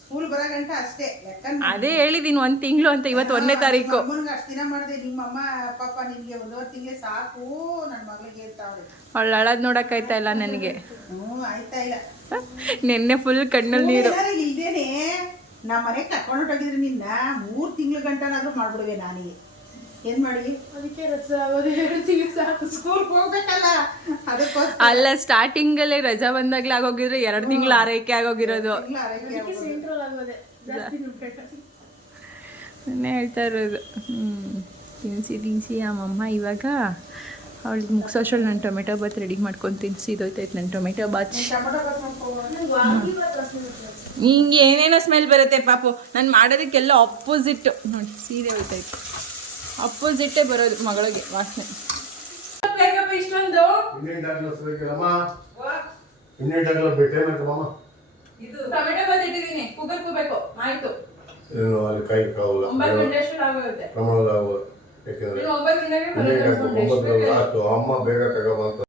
ಸ್ಕೂಲ್ ಬರೋ ಗಂಟ ಅಷ್ಟೇ ಯಾಕಂದ್ರೆ ಅದೇ ಹೇಳಿದೀನಿ ಒಂದು ತಿಂಗಳು ಅಂತ ಇವತ್ತು ಒಂದನೇ ತಾರೀಕು. ಅಮ್ಮನಿಗೆ ಅಷ್ಟು ದಿನ ಮಾಡಿದೆ ನಿಮ್ಮ ಅಮ್ಮ ಪಾಪ ನಿಮಗೆ ಒಂದೂವರೆ ತಿಂಗಳಿಗೆ ಸಾಕು ನನ್ನ ಮಗಳಿಗೆ ಹೇಳ್ತಾವ್ರೆ. ಅವಳು ಅಳದ್ ನೋಡಕ್ಕಾಯ್ತಾ ಇಲ್ಲ ನನಗೆ? ಹ್ಞೂ ಆಯ್ತಾ ಇಲ್ಲ. ನಿನ್ನೆ ಫುಲ್ ಕಣ್ಣಲ್ಲಿ ನೀರು. ಇಲ್ದೇನೆ. ನಮ್ಮ ಮನೆ ಕರ್ಕೊಂಡು ಹೋಗಿದ್ರೆ ನಿನ್ನ ಮೂರು ತಿಂಗಳ ಗಂಟನಾದ್ರೂ ಮಾಡ್ಬಿಡುವೆ ನಾನಿಗೆ ಏನ್ ಮಾಡಿ? ಅದಕ್ಕೆ ಸ್ಕೂಲ್ ಹೋಗ್ಬೇಕಲ್ಲ. ಅಲ್ಲ ಅಲ್ಲ ಅಲ್ಲಿ ರಜಾ ಬಂದಾಗ್ಲೇ ಆಗೋಗಿದ್ರೆ ಎರಡು ತಿಂಗಳು ಆರೈಕೆ ಆಗೋಗಿರೋದು. ಹೇಳ್ತಾ ಇರೋದು. ಹ್ಮ್. ತಿನ್ಸಿ ತಿನ್ಸಿ ಅಮ್ಮಮ್ಮ ಇವಾಗ ಅವಳಿಗೆ ಮುಗಿಸೋಷಲ್ಲಿ ನಾನು ಟೊಮೆಟೊ ಬಾತ್ ರೆಡಿ ಮಾಡ್ಕೊಂಡು ತಿನ್ಸಿದೋಯ್ತೈತೆ ನನ್ನ ಟೊಮೆಟೊ ಬಾತ್ ಟೊಮೊಟೊ ಬಾತ್ ಮಾಡ್ಕೊಬೋದು ಹಿಂಗೆ ಏನೇನೋ ಸ್ಮೆಲ್ ಬರುತ್ತೆ ಪಾಪು. ನಾನು ಮಾಡೋದಕ್ಕೆಲ್ಲ ಅಪೋಸಿಟ್ ನೋಡಿ ಸೀರೆ ಹೋಯ್ತಾಯ್ತು ಅಪೋಸಿಟ್ಟೇ ಬರೋದು ಮಗಳಿಗೆ ವಾಸನೆ. ಇಷ್ಟೊಂದು ಇದು ಟೊಮೆಟೊ ಬಾತ್ ಇಟ್ಟಿದ್ದೀನಿ. ಕುಕ್ಕರ್ ಕೂಬೇಕು ಆಯ್ತು. ಅಲ್ಲಿ ಕೈ ಕಾವಲ್ಲ. ಒಂಬತ್ತು ಗಂಟೆ ಅಷ್ಟು ಆಗೋಗುತ್ತೆ. ಪ್ರಮಾಣದ ಆಗೋದು ಯಾಕೆಂದ್ರೆ ಒಂಬತ್ತು? ಆಯ್ತು ಅಮ್ಮ ಬೇಗ ತಗೋಬಂತ ಅಂತ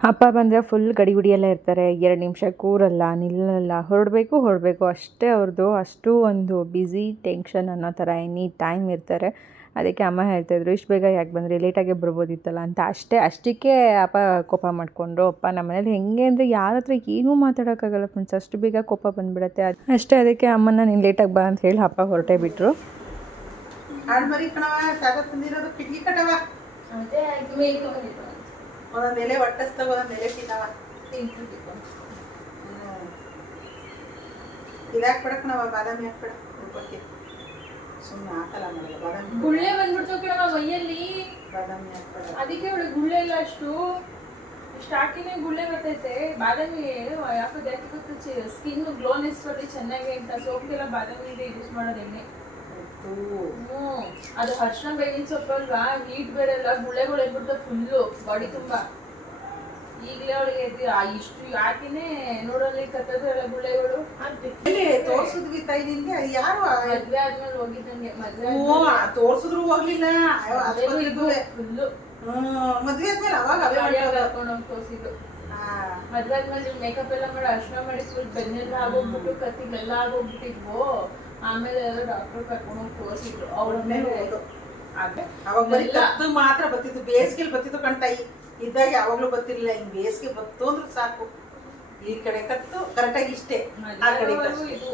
ಅಪ್ಪ ಬಂದರೆ ಫುಲ್ ಗಡಿಬಿಡಿಯೆಲ್ಲ ಇರ್ತಾರೆ ಎರಡು ನಿಮಿಷ ಕೂರಲ್ಲ ನಿಲ್ಲಲ್ಲ ಹೊರಡಬೇಕು ಹೊರಡಬೇಕು ಅಷ್ಟೇ ಅವ್ರದ್ದು ಅಷ್ಟು ಒಂದು ಬ್ಯುಸಿ ಟೆನ್ಷನ್ ಅನ್ನೋ ಥರ ಎನಿ ಟೈಮ್ ಇರ್ತಾರೆ ಅದಕ್ಕೆ ಅಮ್ಮ ಹೇಳ್ತಾಯಿದ್ರು ಇಷ್ಟು ಬೇಗ ಯಾಕೆ ಬಂದರೆ? ಲೇಟಾಗೆ ಬರ್ಬೋದಿತ್ತಲ್ಲ? ಅಂತ. ಅಷ್ಟೇ ಅಷ್ಟಕ್ಕೆ ಅಪ್ಪ ಕೋಪ ಮಾಡಿಕೊಂಡ್ರು. ಅಪ್ಪ ನಮ್ಮ ಮನೇಲಿ ಹೆಂಗೆ ಅಂದರೆ ಯಾರ ಹತ್ರ ಏನೂ ಮಾತಾಡೋಕ್ಕಾಗಲ್ಲ ಫ್ರೆಂಡ್ಸ್ ಅಷ್ಟು ಬೇಗ ಕೋಪ ಬಂದ್ಬಿಡತ್ತೆ. ಅದು ಅಷ್ಟೇ ಅದಕ್ಕೆ ಅಮ್ಮನ ನೀನು ಲೇಟಾಗಿ ಬಾ ಅಂತ ಹೇಳಿ ಅಪ್ಪ ಹೊರಟೇ ಬಿಟ್ಟರು ಬಾದಾಮಿ ಹಾಕ್ಬೇಡ ಸುಮ್ಮನೆ ಹಾಕಲ್ಲ ಮಾಡಲ್ಲ ಬಾದಾಮಿ ಗುಳ್ಳೆ ಬಂದ್ಬಿಡ್ತು ಕಣವ ಮೈಯಲ್ಲಿ. ಬಾದಾಮಿ ಅದಕ್ಕೆ ಅವಳು ಗುಳ್ಳೆ ಇಲ್ಲ ಅಷ್ಟು. ಸ್ಟಾರ್ಟಿಂಗ್ ಗುಳ್ಳೆ ಬರ್ತೈತೆ. ಬಾದಾಮಿ ಯಾಕೋ ಜಾಸ್ತಿ ಗೊತ್ತು ಸ್ಕಿನ್ ಗ್ಲೋನೆಸ್ ಬರಲಿ ಚೆನ್ನಾಗಿ ಅಂತ ಸೋಪ್ಗೆಲ್ಲ ಬಾದಾಮಿ ಇದೆ ಯೂಸ್ ಮಾಡೋದು ಎಣ್ಣೆ ಹೌದು. ಅದು ಹರ್ಷಣ ಬೇವಿನ ಸೊಪ್ಪಲ್ವಾ? ನೀಟ್ ಹೀಟ್ ಬೇರೆ ಅಲ್ಲ ಗುಳ್ಳೆಗಳು ಎದ್ಬಿಡ್ತಾವೆ ಫುಲ್ಲು ಬಾಡಿ ತುಂಬಾ. ಈಗಲೇ ಅವಳಿಗೆ ಇಷ್ಟು ಹಾಕಿನೇ ನೋಡಲ್ಲಿ ಎಲ್ಲ ಗುಳ್ಳೆಗಳು ತೋರ್ಸಿದ್ವಿ ತಾಯಿ ನಿನ್ಗೆ ಅದು ಯಾರು ಮದ್ವೆ ಆದ್ಮೇಲೆ ಹೋಗಿದ್ದಂಗೆ ಮದ್ವೆ ತೋರ್ಸಿದ್ರು ಹೋಗ್ಲಿಲ್ಲ. ಫುಲ್ಲು ಹ್ಮ್ ಮದ್ವೆ ಆದ್ಮೇಲೆ ಅವಾಗ ಅವೇ. ಕರ್ಕೊಂಡು ಹೋಗಿ ತೋರಿಸಿದ್ರು ಮದ್ವೆ ಆದ್ಮೇಲೆ ಮೇಕಪ್ ಎಲ್ಲ ಮಾಡಿ ಅರ್ಶನ ಮಾಡಿಸ್ಬಿಟ್ಟು ಬೆನ್ನೆಲ್ಲ ಆಗೋಗ್ಬಿಟ್ಟು ಕತ್ತಿಗೆಲ್ಲ ಆಗೋಗ್ಬಿಟ್ಟಿದ್ವು. ಆಮೇಲೆ ಎಲ್ಲ ಡಾಕ್ಟರ್ ಕರ್ಕೊಂಡು ಹೋಗಿ ತೋರಿಸಿದ್ರು. ಅವ್ರ ಮೇಲೆ ಅವಾಗ ಮಾತ್ರ ಬತ್ತಿತ್ತು ಬೇಸಿಗೆಲ್ ಬತ್ತಿತ್ತು ಕಣ್ತಾಯಿ ಇದ್ದಾಗ ಯಾವಾಗ್ಲೂ ಬತ್ತಿರ್ಲಿಲ್ಲ ಹಿಂಗ್ ಬೇಸಿಗೆ ಬತ್ತು ಅಂದ್ರೆ ಸಾಕು. ಈ ಕಡೆ ಕತ್ತು ಕರೆಕ್ಟಾಗಿ ಇಷ್ಟೇ. ಆ ಕಡೆ. ಇದು.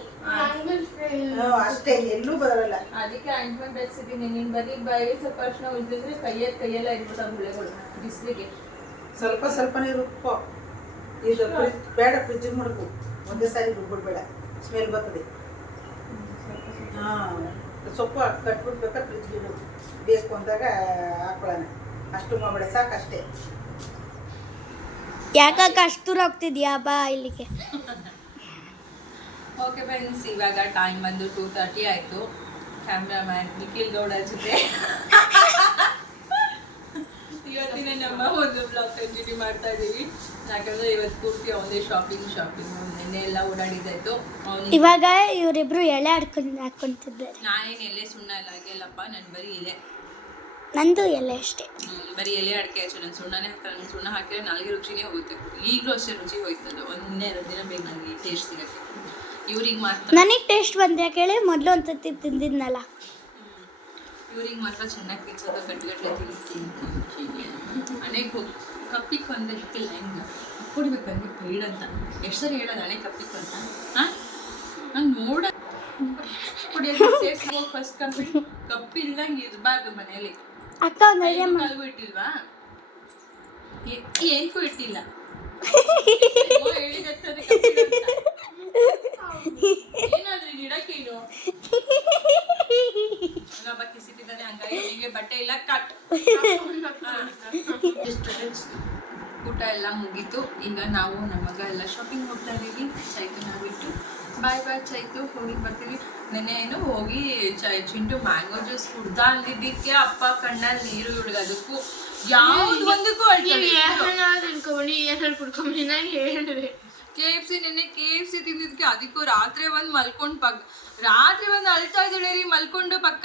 ಅಷ್ಟೇ ಎಲ್ಲೂ ಬರಲ್ಲ. ಅದಕ್ಕೆ ಆಯಿಂಟ್ಮೆಂಟ್ ಹಚ್ಚಿದ್ದೀನಿ ನಿಮ್ಮ ಬರೀ ಬಾಯಿ ಸ್ವಲ್ಪ ಅರ್ಶನ ಉಜ್ಜಿದ್ರೆ ಕೈಯ ಕೈಯೆಲ್ಲ ಇರ್ಬೋದು ಗುಳೆಗಳು ಬಿಸಿಲಿಗೆ. ಸ್ವಲ್ಪ ಸ್ವಲ್ಪನೇ ರುಬ್ಬೋ ಇದು ಬೇಡ ಫ್ರಿಜ್ಜಿಗೆ ಮುಡುಕು ಒಂದೇ ಸಾರಿ ರುಬ್ಬಿಡ್ಬೇಡ. ಸ್ಮೆಲ್ ಬರ್ತದೆ. ಹಾ ಸೊಪ್ಪು ಕಟ್ಬಿಡ್ಬೇಕಾದ್ರೆ ಫ್ರಿಜ್ಗೆ ಅಂದಾಗ ಹಾಕೊಳ್ಳೋಣ ಅಷ್ಟು ಮಾಡಬೇಡ ಸಾಕು ಅಷ್ಟೇ ಯಾಕಕ್ಕ ಅಷ್ಟು ದೂರ ಹೋಗ್ತಿದ್ಯಾ? ಬಾ ಇಲ್ಲಿಗೆ. ಓಕೆ ಫ್ರೆಂಡ್ಸ್ ಇವಾಗ ಟೈಮ್ ಬಂದು ಟೂ ತರ್ಟಿ ಆಯಿತು. ಕ್ಯಾಮ್ರಾಮ್ಯಾನ್ ನಿಖಿಲ್ ಗೌಡ ಜೊತೆ. ಇವತ್ತಿನ ನಮ್ಮ ಒಂದು ಬ್ಲಾಗ್ ಕಂಟಿನ್ಯೂ ಮಾಡ್ತಾ ಇದೀವಿ ಯಾಕಂದ್ರೆ ಇವತ್ತು ಪೂರ್ತಿ ಅವನೇ ಶಾಪಿಂಗ್ ಶಾಪಿಂಗ್ ನೆನ್ನೆ ಎಲ್ಲ ಓಡಾಡಿದ್ದಾಯ್ತು. ಇವಾಗ ಇವರಿಬ್ರು ಎಳೆ ಆಡ್ಕೊಂಡು ಹಾಕೊಂತಿದ್ದಾರೆ ನಾನೇನು ಎಲೆ ಸುಣ್ಣ ಎಲ್ಲ ಆಗಿಲ್ಲಪ್ಪ ನನ್ ಬರೀ ಎಲೆ ನಂದು ಎಲೆ ಅಷ್ಟೇ. ಬರೀ ಎಲೆ ಅಡಿಕೆ ಹಚ್ಚು ನನ್ನ ಸುಣ್ಣನೇ ಹಾಕ್ತಾರೆ. ನಾನು ಸುಣ್ಣ ಹಾಕಿದ್ರೆ ನಾಲ್ಗೆ ರುಚಿನೇ ಹೋಗುತ್ತೆ. ಈಗಲೂ ಅಷ್ಟೇ ರುಚಿ ಹೋಯ್ತಲ್ಲ ಒಂದೇ ಎರಡು ದಿನ ಬೇಕು ನನಗೆ ಟೇಸ್ಟ್ ಸಿಗುತ್ತೆ ಇವ್ರಿಗೆ ಮಾತ್ರ ನನಗೆ ಟೇಸ್ಟ್ ಬಂದೆ ಕೇಳಿ ಮೊದಲು ಒಂದು ಸತಿ ತಿಂದಿದ್ನಲ್ಲ ಇವ್ರಿಗೆ ಮಾತ್ರ ಚೆನ್ನಾಗಿ ತಿನ್ಸೋದು ಗಟ್ಟಿಗಟ್ಟಲೆ ತಿನ್ನಿಸ್ತೀನಿ. ಅನೇಕ ಹೋಗಿ ಕಪ್ಪಿಗೆ ಒಂದು ಇಟ್ಟಿಲ್ಲ ಹೆಂಗೆ ನನಗೆ ಬೇಡ ಅಂತ. ಎಷ್ಟು ಸರಿ ಹೇಳೋದು ಹಣೆ ಕಪ್ಪಿಗೆ ಅಂತ ಹಾಂ? ನಾನು ನೋಡ ಫಸ್ಟ್ ಕಪ್ಪಿ ಕಪ್ಪಿಲ್ದಂಗೆ ಇರಬಾರ್ದು ಮನೇಲಿ. ಅಕ್ಕ ಮಾಡಿ ಕಾಲ್ಗೂ ಇಟ್ಟಿಲ್ವಾ? ಏ- ಏನ್ಕೂ ಇಟ್ಟಿಲ್ಲ. ಏನಾದ್ರೂ ಇನ್ನೊಬ್ಬ ಕಿಸಿತಿದ್ದಾನೆ ಹಂಗಾಗಿ ಅವನಿಗೆ ಬಟ್ಟೆ ಇಲ್ಲ ಕಟ್. ಊಟ ಎಲ್ಲ ಮುಗೀತು. ಈಗ ನಾವು ನಮ್ಮ ಮಗ ಎಲ್ಲ ಶಾಪಿಂಗ್ ಹೋಗ್ತಾ ಇದೀವಿ ಚೈತು ಬಿಟ್ಟು ಬಾಯ್ ಬಾಯ್ ಚೈತು. ಹೋಗಿ ಬರ್ತೀವಿ. ನೆನ್ನೆ ಏನು ಹೋಗಿ ಚೈ ಚಿಂಟು ಮ್ಯಾಂಗೋ ಜ್ಯೂಸ್ ಕುಡ್ದಾ ಅಂದಿದ್ದಕ್ಕೆ ಅಪ್ಪ ಕಣ್ಣಲ್ಲಿ ನೀರು ಇಳಿದ. ಅದಕ್ಕೂ ಯಾವ್ದು ಒಂದಕ್ಕೂ ಕೆ ಎಫ್ ಸಿ ನೆನ್ನೆ ಕೆ ಎಫ್ ಸಿ ತಿಂದಿದ್ದಕ್ಕೆ ಅದಕ್ಕೂ ರಾತ್ರಿ ಒಂದು ಮಲ್ಕೊಂಡು ಪಕ್ ರಾತ್ರಿ ಒಂದು ಅಳ್ತಾ ಇದ್ದಾಳೆ ರೀ ಮಲ್ಕೊಂಡು ಪಕ್ಕ.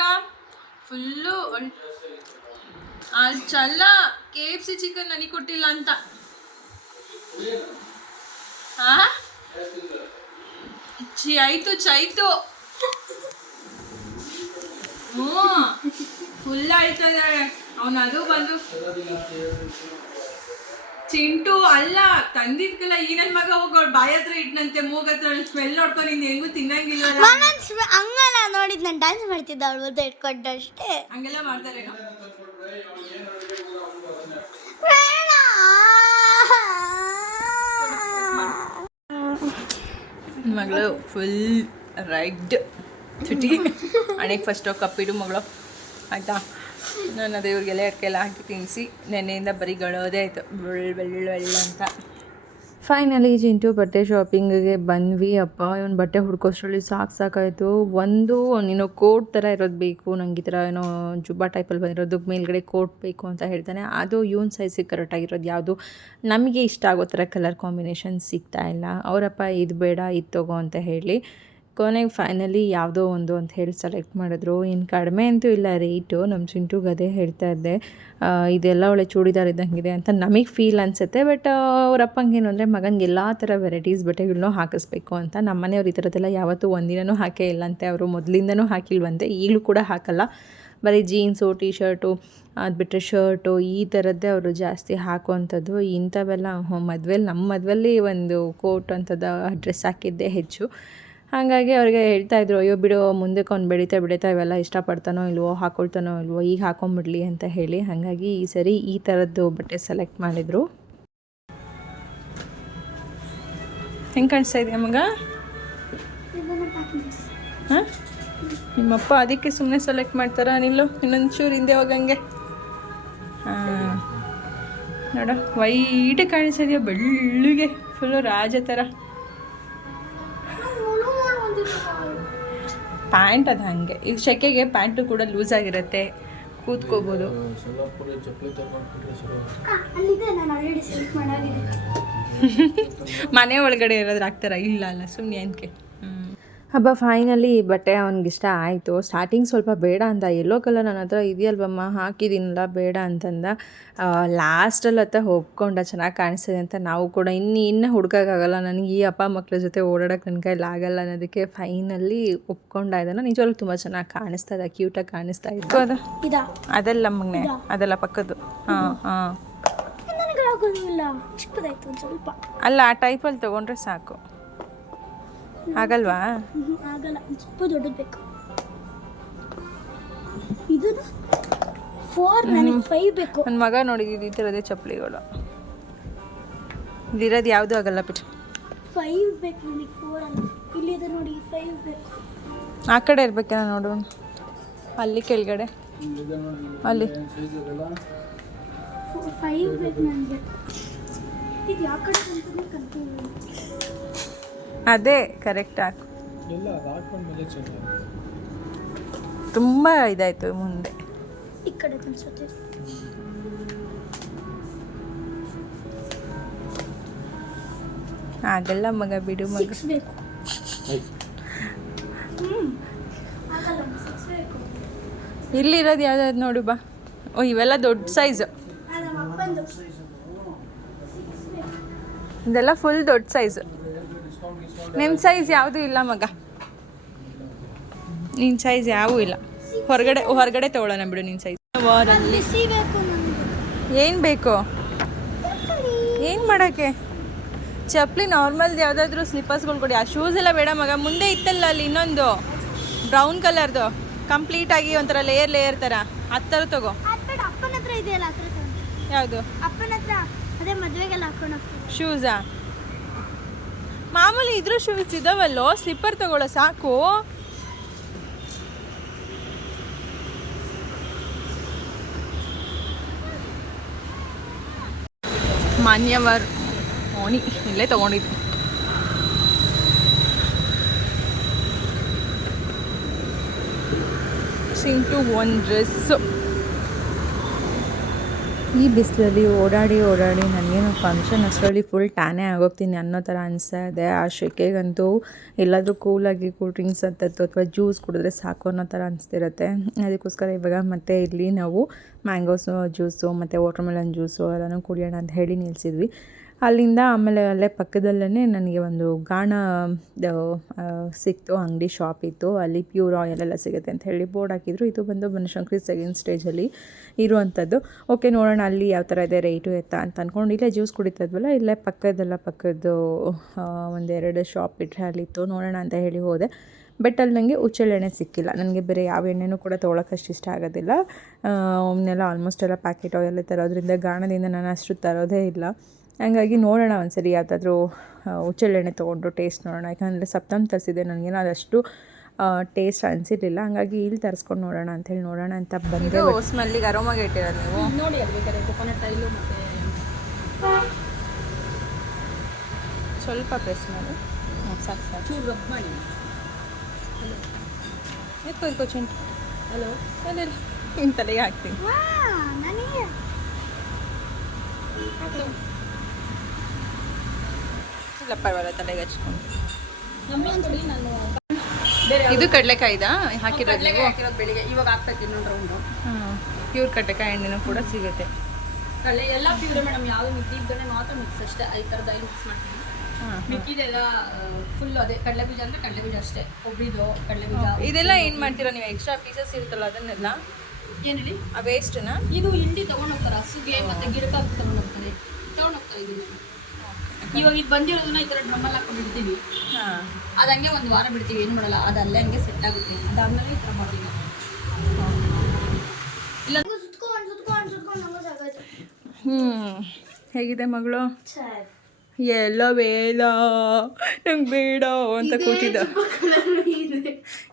ಫುಲ್ಲು ಚಲ್ಲ ಕೆ ಎಫ್ ಸಿ ಚಿಕನ್ ನನಗೆ ಕೊಟ್ಟಿಲ್ಲ ಅಂತ. ಆ? ಚಿ ಆಯ್ತು ಚೈತು ಹ್ಞೂ ಫುಲ್ ಆಯ್ತಾ ಇದ್ದಾಳೆ ಅವನು ಅದು ಬಂದು ಚಿಂಟು ಅಲ್ಲ ತಂದಿದ್ಕಲ್ಲ ಈ ನನ್ ಮಗ ಹೋಗೋಳು ಬಾಯ ಹತ್ರ ಇಟ್ನಂತೆ ಮೂಗ ಹತ್ರ ಸ್ಮೆಲ್ ನೋಡ್ಕೊಂಡು ಇನ್ ಹೆಂಗೂ ತಿನ್ನಂಗಿಲ್ಲ ಹಂಗಲ್ಲ ನೋಡಿದ್ ನಾನು ಡ್ಯಾನ್ಸ್ ಮಾಡ್ತಿದ್ದ ಅವಳು ಮುದ್ದೆ ಇಟ್ಕೊಂಡು ಅಷ್ಟೇ ಹಂಗೆಲ್ಲ ಮಾಡ್ತಾರೆ ಮಗಳು ಫುಲ್ ರೈಡ್ ಚುಟಿ ಹಣೆಗೆ ಫಸ್ಟು ಕಪ್ಪಿಡು ಮಗಳು. ಆಯಿತಾ? ನಾನು ಅದೇ ಇವ್ರಿಗೆಲ್ಲ ಎಲ್ಲ ಹಾಕಿ ತಿನ್ನಿಸಿ ನೆನ್ನೆಯಿಂದ ಬರೀ ಗಳೋದೇ ಆಯಿತು. ಬೆಳ್ಳ ಬೆಳ್ಳ ಬೆಳ್ಳ ಅಂತ. ಫೈನಲಿ ಜಿಂಟು ಬಟ್ಟೆ ಶಾಪಿಂಗಿಗೆ ಬಂದ್ವಿ. ಅಪ್ಪ, ಇವನು ಬಟ್ಟೆ ಹುಡ್ಕೋಷ್ಟ್ರಲ್ಲಿ ಸಾಕು ಸಾಕಾಯಿತು. ಒಂದು, ನೀನು ಕೋಟ್ ಥರ ಇರೋದು ಬೇಕು. ನಂಗೆ ಈ ಥರ ಏನೋ ಜುಬ್ಬಾ ಟೈಪಲ್ಲಿ ಬಂದಿರೋದು. ಮೇಲ್ಗಡೆ ಕೋಟ್ ಬೇಕು ಅಂತ ಹೇಳ್ತಾನೆ. ಅದು ಇವನ್ ಸೈಜಿಗೆ ಕರೆಕ್ಟಾಗಿರೋದು ಯಾವುದು? ನಮಗೆ ಇಷ್ಟ ಆಗೋ ಥರ ಕಲರ್ ಕಾಂಬಿನೇಷನ್ ಸಿಗ್ತಾ ಇಲ್ಲ. ಅವರಪ್ಪ, ಇದು ಬೇಡ, ಇದು ತಗೋ ಅಂತ ಹೇಳಿ ಕೊನೆಗೆ ಫೈನಲಿ ಯಾವುದೋ ಒಂದು ಅಂತ ಹೇಳಿ ಸೆಲೆಕ್ಟ್ ಮಾಡಿದ್ರು. ಇನ್ನು ಕಡಿಮೆ ಅಂತೂ ಇಲ್ಲ ರೇಟು ನಮ್ಮ ಚಿಂಟುಗೆ ಅದೇ ಹೇಳ್ತಾ ಇದ್ದೆ ಇದೆಲ್ಲ ಒಳ್ಳೆ ಚೂಡಿದಾರ್ ಇದ್ದಂಗಿದೆ ಅಂತ ನಮಗೆ ಫೀಲ್ ಅನಿಸುತ್ತೆ ಬಟ್ ಅವರಪ್ಪಂಗೇನು ಅಂದರೆ ಮಗನಿಗೆ ಎಲ್ಲ ಥರ ವೆರೈಟೀಸ್ ಬಟ್ಟೆಗಳನ್ನೂ ಹಾಕಿಸ್ಬೇಕು ಅಂತ. ನಮ್ಮ ಮನೆಯವ್ರು ಈ ಥರದ್ದೆಲ್ಲ ಯಾವತ್ತೂ ಒಂದಿನೂ ಹಾಕೇ ಇಲ್ಲಂತೆ. ಅವರು ಮೊದಲಿಂದನೂ ಹಾಕಿಲ್ವಂತೆ, ಈಗಲೂ ಕೂಡ ಹಾಕಲ್ಲ. ಬರೀ ಜೀನ್ಸು ಟೀ ಶರ್ಟು ಅದು ಬಿಟ್ಟರೆ ಶರ್ಟು ಈ ಥರದ್ದೇ ಅವರು ಜಾಸ್ತಿ ಹಾಕುವಂಥದ್ದು. ಇಂಥವೆಲ್ಲ ಮದುವೆಲಿ ನಮ್ಮ ಮದುವೆಲಿ ಒಂದು ಕೋಟ್ ಅಂಥದ್ದು ಡ್ರೆಸ್ ಹಾಕಿದ್ದೇ ಹೆಚ್ಚು. ಹಾಗಾಗಿ ಅವ್ರಿಗೆ ಹೇಳ್ತಾ ಇದ್ರು, ಅಯ್ಯೋ ಬಿಡು, ಮುಂದಕ್ಕೆ ಅವ್ನು ಬೆಳೀತಾ ಬೆಳೀತಾ ಇವೆಲ್ಲ ಇಷ್ಟಪಡ್ತಾನೋ ಇಲ್ವೋ, ಹಾಕೊಳ್ತಾನೋ ಇಲ್ವೋ, ಈಗ ಹಾಕೊಂಬಿಡ್ಲಿ ಅಂತ ಹೇಳಿ ಹಾಗಾಗಿ ಈ ಸರಿ ಈ ಥರದ್ದು ಬಟ್ಟೆ ಸೆಲೆಕ್ಟ್ ಮಾಡಿದರು. ಹೆಂಗೆ ಕಾಣಿಸ್ತಾ ಇದೆಯಾ ಮಗ? ಹಾಂ? ನಿಮ್ಮಪ್ಪ ಅದಕ್ಕೆ ಸುಮ್ಮನೆ ಸೆಲೆಕ್ಟ್ ಮಾಡ್ತಾರಾ? ನಿಲ್ಲು ಇನ್ನೊಂದು ಚೂರು ಹಿಂದೆ ಹೋಗಂಗೆ. ಹಾಂ. ನೋಡ ವೈಟ್ ಕಾಣಿಸಿದೆಯಾ ಬೆಳ್ಳಿಗೆ? ಫುಲ್ಲು ರಾಜ ಥರ ಪ್ಯಾಂಟ್ ಅದು ಹಾಗೆ. ಈಗ ಶೆಕೆಗೆ ಪ್ಯಾಂಟು ಕೂಡ ಲೂಸ್ ಆಗಿರುತ್ತೆ. ಕೂತ್ಕೋಬೋದು. ಮನೆ ಒಳಗಡೆ ಇರೋದ್ರ ಆಗ್ತಾರ? ಇಲ್ಲ ಅಲ್ಲ ಸುಮ್ಮನೆ ಏನಕ್ಕೆ ಹಬ್ಬ ಫೈನಲಿ ಬಟ್ಟೆ ಅವ್ನಿಗಿಷ್ಟ ಆಯಿತು. ಸ್ಟಾರ್ಟಿಂಗ್ ಸ್ವಲ್ಪ ಬೇಡ ಅಂತ ಎಲ್ಲೋ ಕಲರ್ ನನ್ನ ಹತ್ರ ಇದೆಯಲ್ವಮ್ಮ ಹಾಕಿದ್ದೀನಲ್ಲ ಬೇಡ ಅಂತಂದ. ಲಾಸ್ಟಲ್ಲಿ ಹತ್ತ ಒಪ್ಕೊಂಡ ಚೆನ್ನಾಗಿ ಕಾಣಿಸ್ತಿದೆ ಅಂತ ನಾವು ಕೂಡ ಇನ್ನು ಇನ್ನೂ ಹುಡ್ಕೋಕ್ಕಾಗಲ್ಲ. ನನಗೆ ಈ ಅಪ್ಪ ಮಕ್ಕಳ ಜೊತೆ ಓಡಾಡೋಕೆ ನನ್ನ ಕೈಲಿ ಆಗಲ್ಲ ಅನ್ನೋದಕ್ಕೆ ಫೈನಲಿ ಒಪ್ಕೊಂಡ ಇದನ್ನು ನಿಜವಾಗ್ಲೂ ತುಂಬ ಚೆನ್ನಾಗಿ ಕಾಣಿಸ್ತಾ ಇದೆ ಕ್ಯೂಟಾಗಿ ಕಾಣಿಸ್ತಾ ಇತ್ತು ಅದು ಇದಾ? ಅದೆಲ್ಲ ಮಗನೆ ಅದೆಲ್ಲ ಪಕ್ಕದ್ದು. ಹಾಂ ಹಾಂ. ನನಗೆ ಆಗೋದಿಲ್ಲ. ಚಿಕ್ಕದಾಯ್ತು ಒಂದು ಸ್ವಲ್ಪ. ಅಲ್ಲ ಆ ಟೈಪಲ್ಲಿ ತೊಗೊಂಡ್ರೆ ಸಾಕು. ಆಗಲ್ವಾ? ಆಗಲ್ಲ. ಸ್ವಲ್ಪ ದೊಡ್ಡದು ಬೇಕು. ಇದು ಫೋರ್ ನನಗೆ ಫೈವ್ ಬೇಕು. ನನ್ನ ಮಗ ನೋಡಿದ್ದು ಈ ಥರದೇ ಚಪ್ಪಲಿಗಳು. ಇದಿರೋದು ಯಾವುದೂ ಆಗಲ್ಲ ಬಿಟ್ಟು ಫೈವ್ ಬೇಕು ನನಗೆ ಫೋರ್ ಇಲ್ಲಿದೆ ನೋಡಿ ಫೈವ್ ಬೇಕು. ಆ ಕಡೆ ಇರ್ಬೇಕೇನ ನೋಡು. ಅಲ್ಲಿ ಕೆಳಗಡೆ. ಅಲ್ಲಿ. ಫೈವ್ ಬೇಕು ನನಗೆ. ಇದು ಯಾವ ಕಡೆ ಅದೇ ಕರೆಕ್ಟ್ ಹಾಕು. ತುಂಬ ಇದಾಯಿತು ಮುಂದೆ. ಈ ಕಡೆ ಆಗಲ್ಲ ಮಗ ಬಿಡು ಮಗ. ಇಲ್ಲಿರೋದು ಯಾವ್ದಾದ್ರು ನೋಡು ಬಾ. ಓ ಇವೆಲ್ಲ ದೊಡ್ಡ ಸೈಜು ಇದೆಲ್ಲ ಫುಲ್ ದೊಡ್ಡ ಸೈಜು ನಿಮ್ಮ ಸೈಜ್ ಯಾವುದೂ ಇಲ್ಲ ಮಗ? ನಿನ್ ಸೈಜ್ ಯಾವೂ ಇಲ್ಲ. ಹೊರಗಡೆ ಹೊರಗಡೆ ತಗೊಳ್ಳೋಣ ಬಿಡು ನಿನ್ ಸೈಜ್ ಏನ್ ಬೇಕು? ಏನ್ ಏನು ಬೇಕು ಏನು ಮಾಡೋಕ್ಕೆ? ಚಪ್ಪಲಿ ನಾರ್ಮಲ್ ಯಾವುದಾದ್ರೂ ಸ್ಲಿಪ್ಪರ್ಸ್ಗಳು ಕೊಡಿ. ಆ ಶೂಸ್ ಎಲ್ಲ ಬೇಡ ಮಗ. ಮುಂದೆ ಇತ್ತಲ್ಲ ಅಲ್ಲಿ ಇನ್ನೊಂದು. ಬ್ರೌನ್ ಕಲರ್ದು ಕಂಪ್ಲೀಟ್ ಆಗಿ ಒಂಥರ ಲೇಯರ್ ಲೇಯರ್ ಥರ ಆ ಥರ ತಗೋ ಯಾವುದು? ಶೂಸಾ ಮಾಮೂಲಿ ಇದ್ರ ಶೂಸ್ ಇದಾವಲ್ಲೋ? ಸ್ಲಿಪ್ಪರ್ ತಗೊಳ್ಳೋ ಸಾಕು. ಮಾನ್ಯವರ್ ಓಣಿ ಇಲ್ಲೇ ತಗೊಂಡಿದ್ದು. ಸಿಂಟು ಒನ್ ಡ್ರೆಸ್ಸು ಈ ಬಿಸಿಲಲ್ಲಿ ಓಡಾಡಿ ಓಡಾಡಿ ನನಗೇನು ಫಂಕ್ಷನ್ ಅಷ್ಟರಲ್ಲಿ ಫುಲ್ ಟ್ಯಾನೇ ಆಗೋಗ್ತೀನಿ ಅನ್ನೋ ಥರ ಅನಿಸ್ತಾ ಇದೆ. ಆ ಶೆಕೆಗಂತೂ ಎಲ್ಲಾದರೂ ಕೂಲಾಗಿ ಕೂಲ್ ಡ್ರಿಂಕ್ಸ್ ಅಂತದ್ದು ಅಥವಾ ಜ್ಯೂಸ್ ಕುಡಿದ್ರೆ ಸಾಕು ಅನ್ನೋ ಥರ ಅನಿಸ್ತಿರುತ್ತೆ. ಅದಕ್ಕೋಸ್ಕರ ಇವಾಗ ಮತ್ತೆ ಇಲ್ಲಿ ನಾವು ಮ್ಯಾಂಗೋಸು ಜ್ಯೂಸು ಮತ್ತು ವಾಟರ್ಮೆಲನ್ ಜ್ಯೂಸು ಎಲ್ಲನೂ ಕುಡಿಯೋಣ ಅಂತ ಹೇಳಿ ನಿಲ್ಲಿಸಿದ್ವಿ ಅಲ್ಲಿಂದ ಆಮೇಲೆ ಅಲ್ಲೇ ಪಕ್ಕದಲ್ಲೇ ನನಗೆ ಒಂದು ಗಾಣ ಸಿಕ್ತು, ಅಂಗಡಿ ಶಾಪ್ ಇತ್ತು. ಅಲ್ಲಿ ಪ್ಯೂರ್ ಆಯಿಲ್ ಎಲ್ಲ ಸಿಗುತ್ತೆ ಅಂತ ಹೇಳಿ ಬೋರ್ಡ್ ಹಾಕಿದ್ರು. ಇದು ಬಂದು ಬನಶಂಕರಿ ಸೆಕೆಂಡ್ ಸ್ಟೇಜಲ್ಲಿ ಇರುವಂಥದ್ದು ಓಕೆ ನೋಡೋಣ ಅಲ್ಲಿ ಯಾವ ಥರ ಇದೆ ರೇಟು ಎತ್ತ ಅಂತ ಅಂದ್ಕೊಂಡು ಇಲ್ಲೇ ಜ್ಯೂಸ್ ಕುಡಿತದ್ವಲ್ಲ, ಇಲ್ಲೇ ಪಕ್ಕದೆಲ್ಲ ಪಕ್ಕದ್ದು ಒಂದೆರಡು ಶಾಪ್ ಇಟ್ಟರೆ ಅಲ್ಲಿತ್ತು. ನೋಡೋಣ ಅಂತ ಹೇಳಿ ಹೋದೆ. ಬಟ್ ಅಲ್ಲಿ ನನಗೆ ಉಚ್ಚಳೆಣ್ಣೆ ಸಿಕ್ಕಿಲ್ಲ. ನನಗೆ ಬೇರೆ ಯಾವ ಎಣ್ಣೆನೂ ಕೂಡ ತೊಗೊಳಕ್ಕಷ್ಟು ಇಷ್ಟ ಆಗೋದಿಲ್ಲ. ಅವನ್ನೆಲ್ಲ ಆಲ್ಮೋಸ್ಟ್ ಎಲ್ಲ ಪ್ಯಾಕೆಟ್ ಆಯಿಲ್ ತರೋದ್ರಿಂದ ಗಾಣದಿಂದ ನಾನು ಅಷ್ಟು ತರೋದೇ ಇಲ್ಲ. ಹಂಗಾಗಿ ನೋಡೋಣ ಒಂದ್ಸರಿ ಯಾವುದಾದ್ರೂ ಹುಚ್ಚೆಳ್ಳೆಣ್ಣೆ ತೊಗೊಂಡು ಟೇಸ್ಟ್ ನೋಡೋಣ. ಯಾಕಂದರೆ ಸಪ್ತಮ್ ತರಿಸಿದೆ ನನಗೇನು ಅದಷ್ಟು ಟೇಸ್ಟ್ ಅನಿಸಿರಲಿಲ್ಲ. ಹಂಗಾಗಿ ಇಲ್ಲಿ ತರಿಸ್ಕೊಂಡು ನೋಡೋಣ ಅಂಥೇಳಿ ನೋಡೋಣ ಅಂತ ಬಂದೆ. ಸ್ಮೆಲ್ಲಿಗೆ ಅರೋಮಾಗೆ ಇಟ್ಟಿರೋದು ನೀವು? ನೋಡಿ ಬೇಕಾದ್ರೆ ಕೊಕೊನಟ್ ಆಯಿಲು ಮತ್ತು ಸ್ವಲ್ಪ ಪ್ರೆಸ್ ಮಾಡಿ. ಹಾಂ ಸಾಕು ಸಾಕು ಚೂರು ರಬ್ ಮಾಡಿ. ಎತ್ಕೊ ಎತ್ಕೊ ಚಿಂಟು ಹಲೋ. ಅದೆಲ್ಲ ನಿನ್ನ ತಲೆಗೆ ಹಾಕ್ತೀನಿ. ನನಗೆ. ಇಲ್ಲ ಪರವಾಗಿಲ್ಲ ತಲೆಗೆ ಹಚ್ಕೊಂಡು. ಇದು ಕಡಲೆಕಾಯಿದಾ? ಹಾಕಿರೋದು ನೀವು? ಹಾಕಿರೋದು ಬೆಳಿಗ್ಗೆ. ಇವಾಗ ಆಗ್ತೈತಿ ಇನ್ನೊಂದು ರೌಂಡು ಪ್ಯೂರ್ ಕಡಲೆಕಾಯಿ ಎಣ್ಣೆನೂ ಕೂಡ ಸಿಗುತ್ತೆ. ಕಡಲೆ ಎಲ್ಲ ಪ್ಯೂರೆ ಮೇಡಮ್ ಯಾವುದು ಮಿಕ್ಕಿದ್ದನ್ನೇ ಮಾತ್ರ ಮಿಕ್ಸ್ ಅಷ್ಟೇ. ಐದು ಥರದ ಐದು ಮಿಕ್ಸ್ ಮಾಡ್ತೀನಿ. ಮಿಕ್ಕಿದೆಲ್ಲ ಫುಲ್ ಅದೇ. ಕಡಲೆ ಬೀಜ ಅಂದರೆ ಕಡಲೆ ಬೀಜ ಅಷ್ಟೇ. ಕೊಬ್ಬರಿದು ಕಡಲೆ ಬೀಜ ಇದೆಲ್ಲ ಏನು ಮಾಡ್ತೀರಾ ನೀವು? ಎಕ್ಸ್ಟ್ರಾ ಪೀಸಸ್ ಇರುತ್ತಲ್ಲ ಅದನ್ನೆಲ್ಲ? ಏನು ಹೇಳಿ ಆ ವೇಸ್ಟನ್ನ ಇದು ಹಿಂಡಿ ತಗೊಂಡು ಹೋಗ್ತಾರೆ. ಹಸುಗೆ ಮತ್ತೆ ಗಿಡಕ್ಕೆ ತಗೊಂಡೋಗ್ತಾರೆ ಹೋಗ್ತಾರೆ. ತಗೊಂಡು ಹೋಗ್ತಾ ಇದ್ದೀನಿ ಇವಾಗ ಇದು ಬಂದಿರೋದನ್ನ ಈ ಥರ ಡ್ರಮ್ಮಲ್ಲಿ ಹಾಕೊಂಡು ಇಡ್ತೀವಿ. ಹಾಂ. ಅದು ಹಂಗೆ ಒಂದು ವಾರ ಬಿಡ್ತೀವಿ ಏನು ಮಾಡಲ್ಲ ಅದು ಅಲ್ಲೇ ಹಂಗೆ ಸೆಟ್ ಆಗುತ್ತೆ. ಅದಾದ್ಮೇಲೆ ಈ ಥರ ಮಾಡ್ತೀವಿ ಇಲ್ಲ. ಹ್ಞೂ ಹೇಗಿದೆ ಮಗಳು? ಎಲ್ಲ ಬೇಡ ನಂಗೆ ಬೇಡ ಅಂತ ಕೂತಿದ್ದ.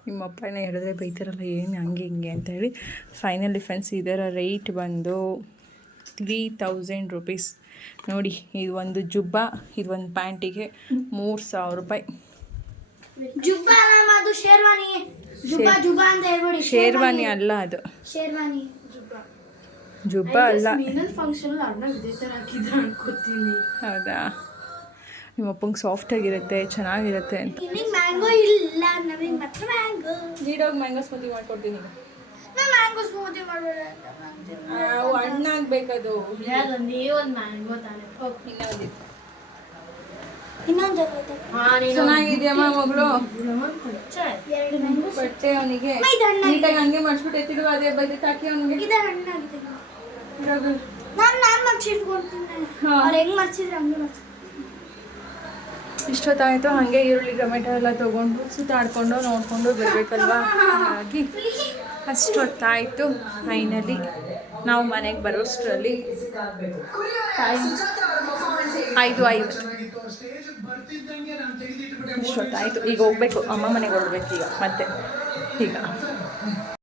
ನಿಮ್ಮಪ್ಪನೇ ಹೇಳಿದ್ರೆ ಬೈತಾರಲ್ಲ ಏನು ಹಂಗೆ ಹಿಂಗೆ ಅಂತೇಳಿ. ಫೈನಲ್ ಡಿಫೆನ್ಸ್ ಇದರ ರೇಟ್ ಬಂದು. ತ್ರೀ ತೌಸಂಡ್ ರುಪೀಸ್ ನೋಡಿ ಇದು ಒಂದು ಜುಬ್ಬ ಇದು ಒಂದು ಪ್ಯಾಂಟಿಗೆ ಮೂರು ಸಾವಿರ ರೂಪಾಯಿ. ಜುಬ್ಬ ಅಲ್ಲ ಅದು ಶೇರ್ವಾನಿ. ಅಲ್ಲ ಅದು. ಜುಬ್ಬ. ಅಲ್ಲ. ಹೌದಾ? ನಿಮ್ಮ ಅಪ್ಪಂಗೆ ಸಾಫ್ಟ್ ಆಗಿರುತ್ತೆ ಚೆನ್ನಾಗಿರುತ್ತೆ ಅಂತ. ಮ್ಯಾಂಗೋ ಇಲ್ಲ ನಮಗೆ ಮಾತ್ರ ಮ್ಯಾಂಗೋ ನೀಡೋಗಿ ಮ್ಯಾಂಗೋಸ್ ಸ್ಮೂತಿ ಮಾಡ್ಕೊಡ್ತೀನಿ. ಮ್ಯಾಂಗೋ ಹಣ್ಣಾಗಬೇಕದು. ಒಂದೇ ಒಂದು ಮ್ಯಾಂಗೋ ತಾನೆ. ಇನ್ನೊಂದು ಇನ್ನೊಂದು ಚೆನ್ನಾಗಿದೆಯಮ್ಮ ಮಗಳು? ಎರಡು ಮ್ಯಾಂಗೋ ಬಟ್ಟೆ ಅವನಿಗೆ. ಇದು ಹಣ್ಣಾಗಿದೆ. ನೀಟಾಗಿ ಹಂಗೆ ಮಾಡಿಸ್ಬಿಟ್ಟು ಎತ್ತಿಡುವ ಅದೇ ಬದಿ ತಾಕಿ ಅವನಿಗೆ. ಇದು ಹಣ್ಣಾಗಿದೆ. ನಾನು ನಾನು. ಅವ್ರು ಹೆಂಗ್ ಮರ್ಚಿದ್ರೆ ಹಂಗೆ ಮರ್ಚಿ ಇಷ್ಟೊತ್ತಾಯಿತು, ಹಾಗೆ ಈರುಳ್ಳಿ, ಟೊಮೆಟೊ ಎಲ್ಲ ತೊಗೊಂಡು ಸುತ್ತಾಡಿಕೊಂಡು ನೋಡಿಕೊಂಡು ಬರಬೇಕಲ್ವಾ? ಹಾಗಾಗಿ ಅಷ್ಟೊತ್ತಾಯಿತು ಫೈನಲಿ ನಾವು ಮನೆಗೆ ಬರೋಷ್ಟರಲ್ಲಿ ಐದು ಐದು ಇಷ್ಟೊತ್ತಾಯಿತು ಈಗ ಹೋಗ್ಬೇಕು, ಅಮ್ಮ ಮನೆಗೆ ಹೋಗ್ಬೇಕು ಈಗ, ಮತ್ತೆ. ಈಗ